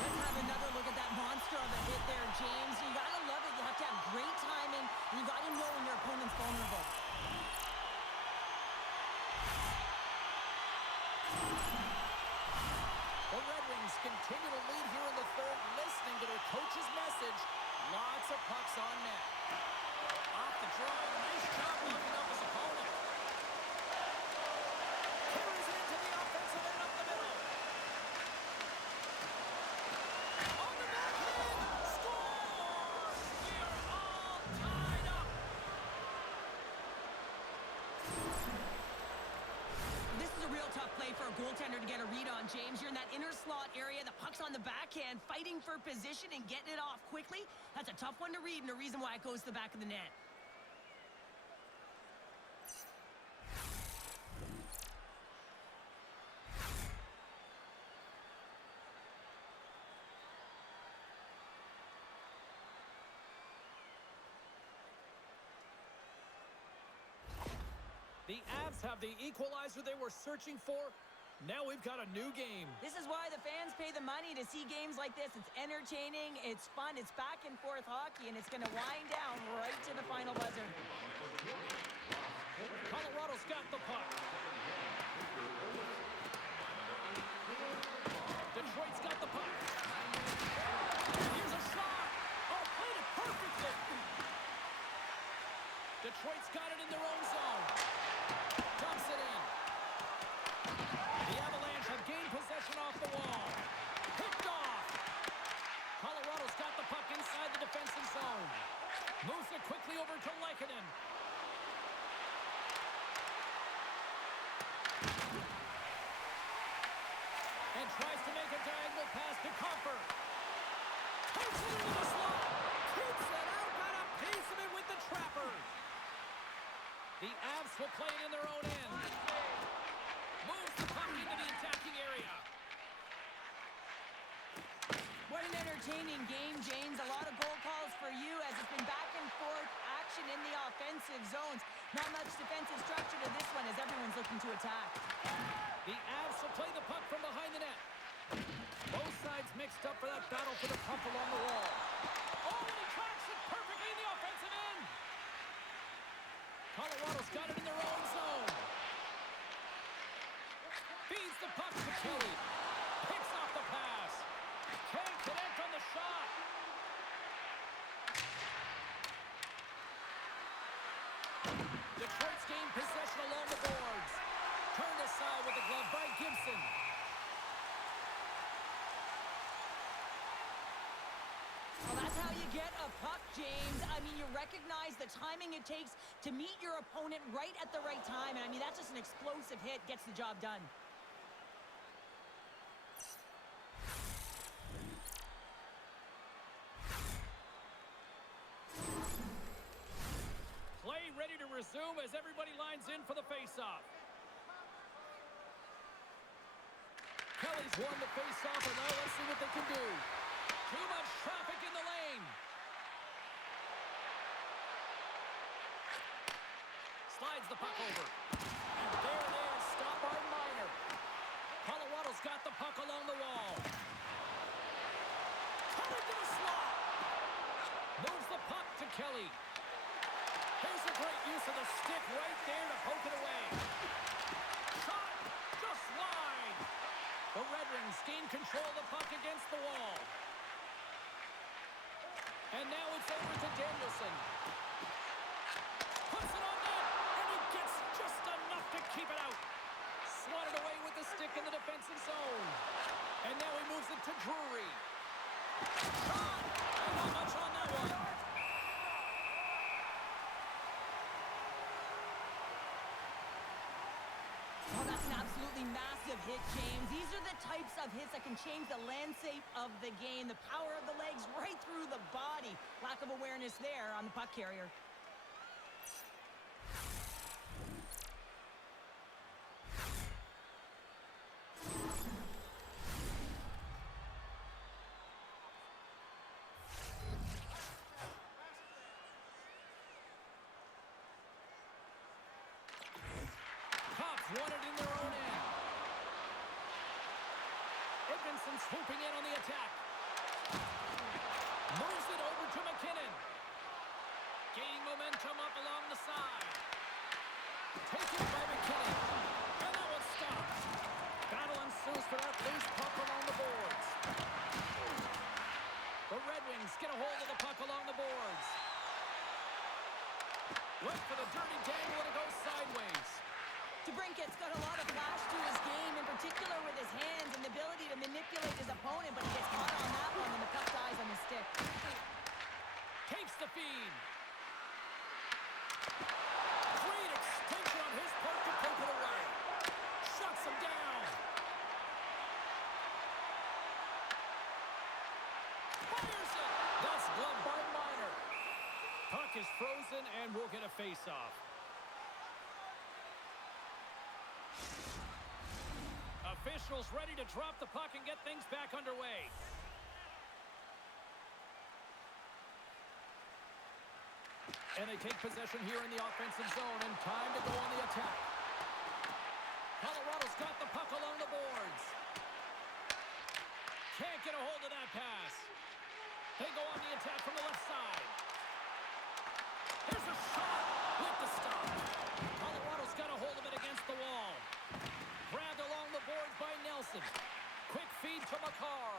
Let's have another look at that monster of a hit there, James. You gotta love it. You have to have great timing, and you gotta know when your opponent's vulnerable. The Red Wings continue to lead here in the third, listening to their coach's message. Lots of pucks on net. Off the draw. Nice job locking up his opponent. Carries it into the offensive end up the middle. On the backhand. Scores! We are all tied up. This is a real tough play for a goaltender to get a read on, James. You're in that inner slot area. The puck's on the backhand, fighting for position and getting it off quickly. That's a tough one to read, and a reason why it goes to the back of the net. The Avs have the equalizer they were searching for. Now we've got a new game. This is why the fans pay the money to see games like this. It's entertaining, it's fun, it's back and forth hockey, and it's going to wind down right to the final buzzer. Colorado's got the puck. Detroit's got the puck. Here's a shot. Oh, played it perfectly. Detroit's got it in their own zone. Dumps it in. The Avalanche have gained possession off the wall. Picked off. Colorado's got the puck inside the defensive zone. Moves it quickly over to Lehkonen. And tries to make a diagonal pass to Comfer. Takes it into the slot. Keeps it out. Got a piece of it with the trapper. The Avs will play it in their own end. Moves the puck into the attacking area. What an entertaining game, James. A lot of goal calls for you as it's been back and forth action in the offensive zones. Not much defensive structure to this one as everyone's looking to attack. The Avs will play the puck from behind the net. Both sides mixed up for that battle for the puck along the wall. Oh, and he tracks it perfectly in the offensive end. Colorado's got it in their own zone. Feeds the puck to Kelly. Picks off the pass. Can't connect on the shot. Detroit's gained possession along the boards. Turned aside with the glove by Gibson. Well, that's how you get a puck, James. I mean, you recognize the timing it takes to meet your opponent right at the right time. And I mean, that's just an explosive hit. Gets the job done. Play ready to resume as everybody lines in for the face-off. Kelly's won the face-off, and now let's see what they can do. Too much traffic in the lane. Slides the puck over. And there it is, stopped by Minor. Colorado's got the puck along the wall. Coming to the slot. Moves the puck to Kelly. Here's a great use of the stick right there to poke it away. Shot just wide. The Red Wings gain control of the puck against the wall. And now it's over to Danielson. Puts it on net, and he gets just enough to keep it out. Swatted away with the stick in the defensive zone. And now he moves it to Drury. Shot! And not much on that one. Well, that's an absolutely massive hit, James. These are the types of hits that can change the landscape of the game. The power of the legs right through the body. Lack of awareness there on the puck carrier. Won it in their own end. Edmondson swooping in on the attack. Moves it over to McKinnon. Gaining momentum up along the side. Taken by McKinnon. And that one stopped. Battle ensues for that loose puck along the boards. The Red Wings get a hold of the puck along the boards. Went for the dirty dangle and it goes sideways. DeBrincat's got a lot of flash to his game, in particular with his hands and the ability to manipulate his opponent, but he gets caught on that one and the puck dies on the stick. Takes the feed. Great extension on his part to poke it away. Shuts him down. Fires it. That's gloved by Minor. Puck is frozen and we'll get a face-off. Officials ready to drop the puck and get things back underway. And they take possession here in the offensive zone and time to go on the attack. Colorado's got the puck along the boards. Can't get a hold of that pass. They go on the attack from the left side. Here's a shot with the stop. Colorado's got a hold of it against the wall. Grabbed along the boards by Nelson. Quick feed to Makar.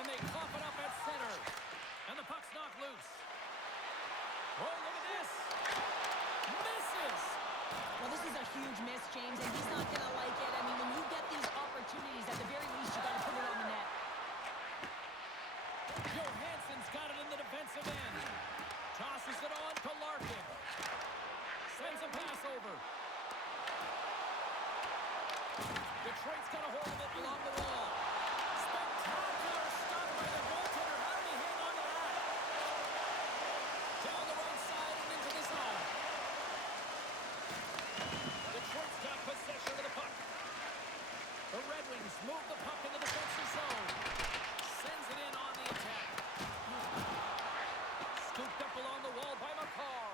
And they cough it up at center. And the puck's knocked loose. Oh, look at this. Misses. Well, this is a huge miss, James, and he's not going to like it. I mean, when you get these opportunities, at the very least, you got to put it on the net. Johansson's got it in the defensive end. Tosses it on to Larkin. Sends a pass over. Detroit's got a hold of it along the wall. Spectacular stop by the goaltender. How did he hang on to that? Down the right side and into the zone. Detroit's got possession of the puck. The Red Wings move the puck into the defensive zone. Sends it in on the attack. Scooped up along the wall by Makar.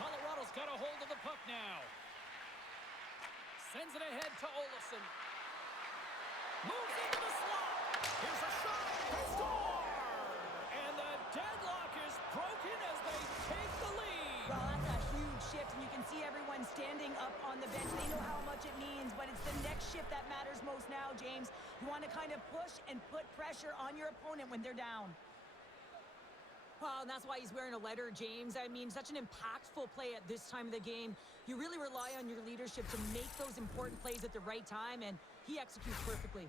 Colorado's got a hold of the puck now. Sends it ahead to Olofsson. Moves into the slot. Here's a shot. They score! And the deadlock is broken as they take the lead. Well, that's a huge shift, and you can see everyone standing up on the bench. They know how much it means, but it's the next shift that matters most now, James. You want to kind of push and put pressure on your opponent when they're down. Well, and that's why he's wearing a letter, James. I mean, such an impactful play at this time of the game. You really rely on your leadership to make those important plays at the right time, and he executes perfectly.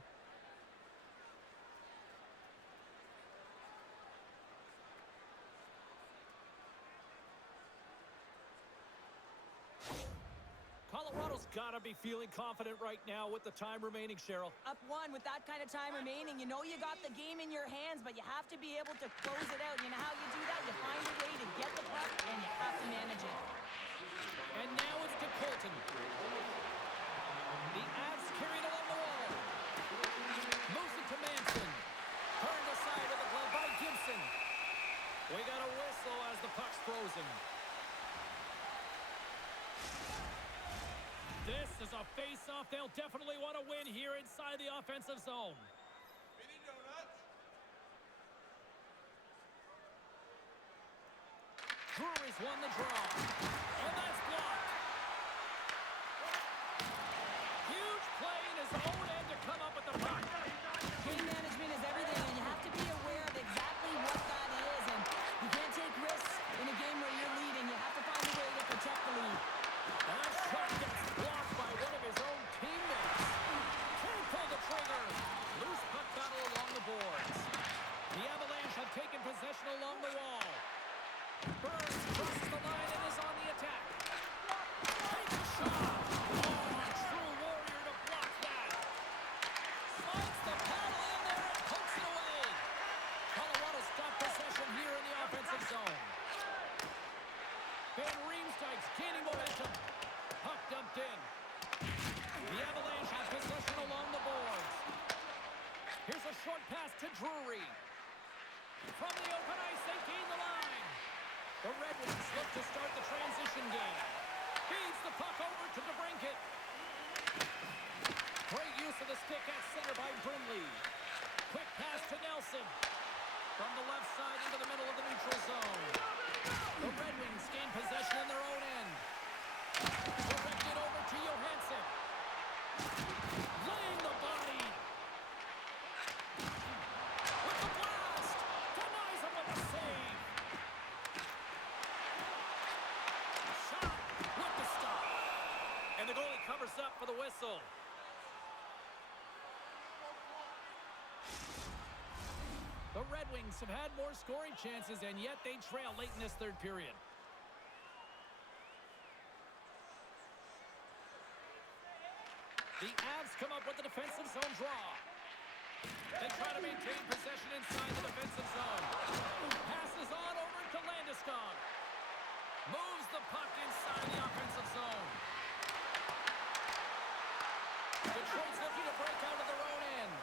Colorado's got to be feeling confident right now with the time remaining, Cheryl. Up one with that kind of time remaining. You know you got the game in your hands, but you have to be able to close it out. You know how you do that? You find a way to get the puck, and you have to manage it. And now it's to Colton. The Avs carried along the wall. Moves it to Manson. Turned aside with the glove by Gibson. We got a whistle as the puck's frozen. This is a face-off they'll definitely want to win here inside the offensive zone. Drury's won the draw. And that's blocked. Huge play in his own end to come up with the puck. Game management is everything, and you have to be aware of exactly what that is. And you can't take risks in a game where you're leading. You have to find a way to protect the lead. And that shot gets blocked by one of his own teammates. Can't pull the trigger. Loose puck battle along the boards. The Avalanche have taken possession along the wall. Burns crosses the line and is on the attack. From the open ice, they gain the line. The Red Wings look to start the transition game. Feeds the puck over to DeBrincat. Great use of the stick at center by Brindley. Quick pass to Nelson. From the left side into the middle of the neutral zone. The Red Wings gain possession in their own end. Directed over to Johansson. Laying the body. With the blast. Denies him with the save. Shot with the stop. And the goalie covers up for the whistle. The Red Wings have had more scoring chances, and yet they trail late in this third period. The Avs come up with the defensive zone draw. They try to maintain possession inside the defensive zone. Passes on over to Landeskog. Moves the puck inside the offensive zone. Detroit's looking to break out of their own end.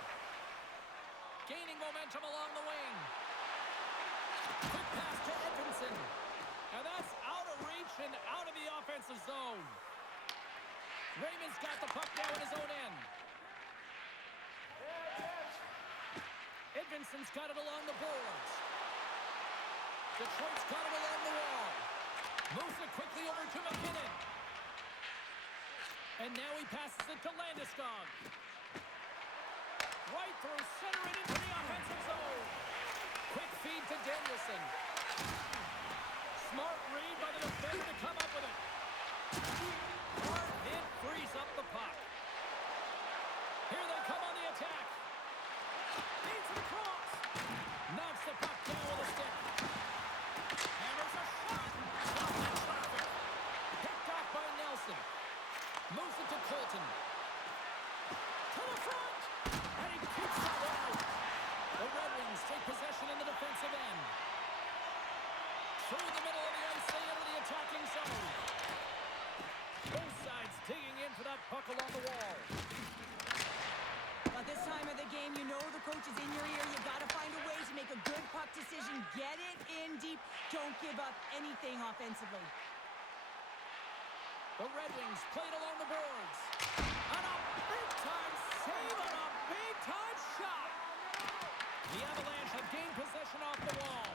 Gaining momentum along the wing. Quick pass to Edvinsson. And that's out of reach and out of the offensive zone. Raymond's got the puck now in his own end. Edvinsson's got it along the boards. Detroit's got it along the wall. Moves it quickly over to McKinnon. And now he passes it to Landeskog. Right through center and into the offensive zone. Quick feed to Danielson. Smart read by the defender to come up with it. Hard hit frees up the puck. Here they come on the attack. Feeds it across. Knocks the puck down with a stick. Hammers a shot. Stopped in traffic. Picked off by Nelson. Moves it to Colton. To the front. And he keeps that one out. The Red Wings take possession in the defensive end. Through the middle of the ice, they enter the attacking zone. Both sides digging in for that puck along the wall. At this time of the game, you know the coach is in your ear. You got to find a way to make a good puck decision. Get it in deep. Don't give up anything offensively. The Red Wings played along the boards. And a big-time save on a big-time shot. The Avalanche have gained possession off the wall.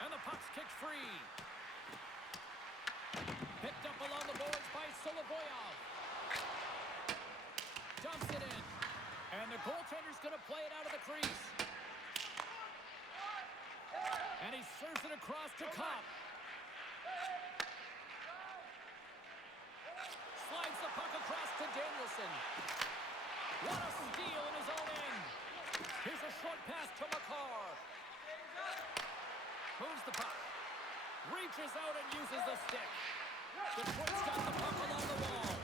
And the puck's kicked free. Picked up along the boards by Solovoyov. Dumps it in. And the goaltender's going to play it out of the crease. And he serves it across to Kopp. Slides the puck across to Danielson. What a steal in his own end. Here's a short pass to McCarr. Moves the puck. Reaches out and uses the stick. Detroit's got the puck along the wall.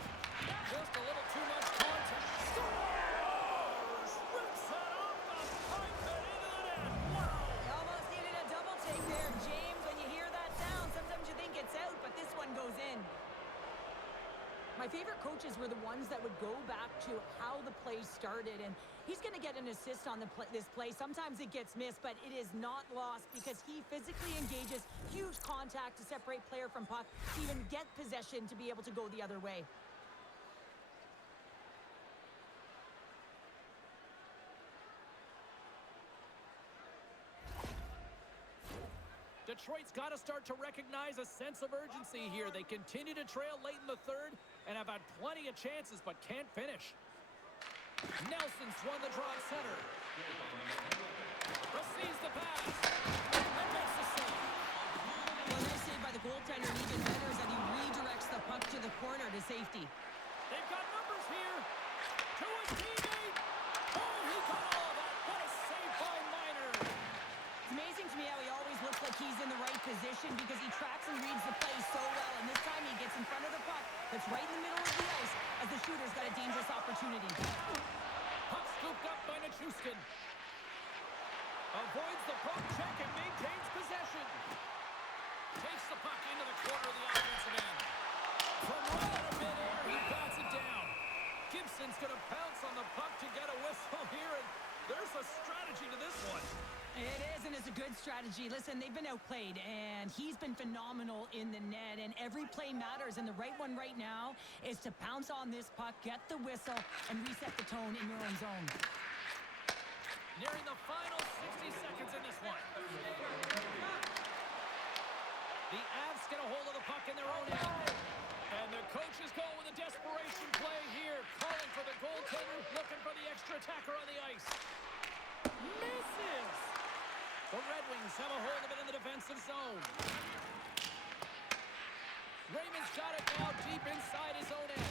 Just a little too much contact. Scores! Rips it off the pipe and into the net. Wow! You almost needed a double take there, James. When you hear that sound, sometimes you think it's out, but this one goes in. My favorite coaches were the ones that would go back to how the play started, and he's going to get an assist on this play. Sometimes it gets missed, but it is not lost because he physically engages huge contact to separate player from puck to even get possession to be able to go the other way. Detroit's got to start to recognize a sense of urgency here. They continue to trail late in the third and have had plenty of chances but can't finish. Nelson's won the draw at center. Receives the pass. And makes the save. Well, nice save by the goaltender, and even better is that he redirects the puck to the corner to safety. They've got numbers here. To his teammate. Oh, he got all of that. What a save by Miner. It's amazing to me how he always looks like he's in the right position because he tracks and reads the play so well, and this time he gets in front of the puck that's right in the middle of the ice as the shooter's got a dangerous opportunity. Puck scooped up by Nichushkin. Avoids the poke check and maintains possession. Takes the puck into the corner of the offensive end. From right out of midair, he bats it down. Gibson's going to pounce on the puck to get a whistle here, and There's a strategy to this one. It is, and it's a good strategy. Listen, they've been outplayed, and he's been phenomenal in the net, and every play matters, and the right one right now is to pounce on this puck, get the whistle, and reset the tone in your own zone. Nearing the final 60 seconds in this one. The Avs get a hold of the puck in their own end. And the coaches go with a desperation play here, calling for the goaltender, looking for the extra attacker on the ice. Misses! The Red Wings have a hold of it in the defensive zone. Raymond's got it now deep inside his own end.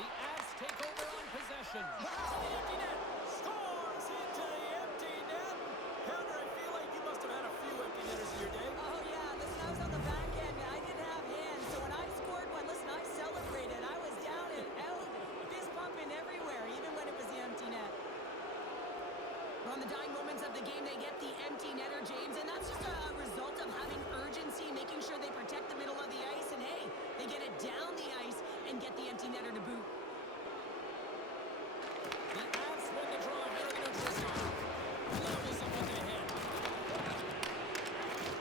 The Avs take over on possession. To the empty net. Scores into the empty net. Pounder, I feel like you must have had a few empty netters in your day. Oh, yeah, listen, I was on the back end, and I didn't have hands, so when I scored one, listen, I celebrated. I was down and out, fist pumping everywhere, even when it was the empty net. On the dying moments of the game, they get the empty netter, James, and that's just a result of having urgency, making sure they protect the middle of the ice, and hey, they get it down the ice and get the empty netter to boot. The Avs win the draw here in the neutral zone. Levels up with the hit.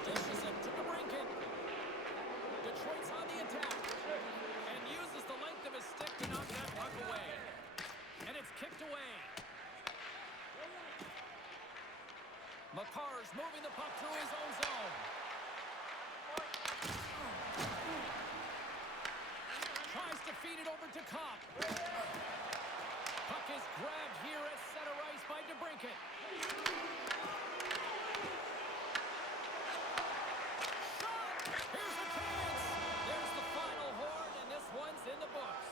Dishes it to DeBrincat. Detroit's on the attack and uses the length of his stick to knock that puck away. And it's kicked away. McCarr's moving the puck through his own zone. Tries to feed it over to Kopp. Puck is grabbed here at center ice by DeBrincat. Shot! Here's a chance! There's the final horn, and this one's in the books.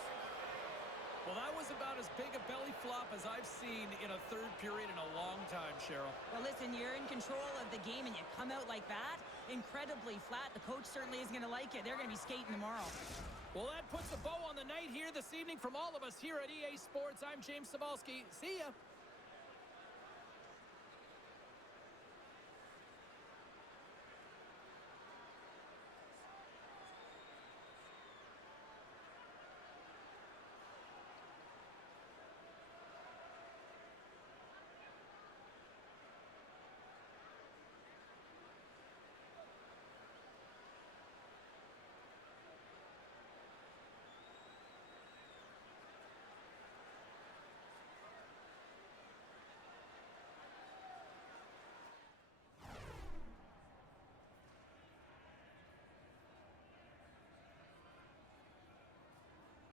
Well, that was about as big a belly flop as I've seen in a third period in a long time, Cheryl. Well, listen, you're in control of the game, and you come out like that, incredibly flat. The coach certainly isn't going to like it. They're going to be skating tomorrow. Well, that puts a bow on the night here this evening from all of us here at EA Sports. I'm James Cebulski. See ya.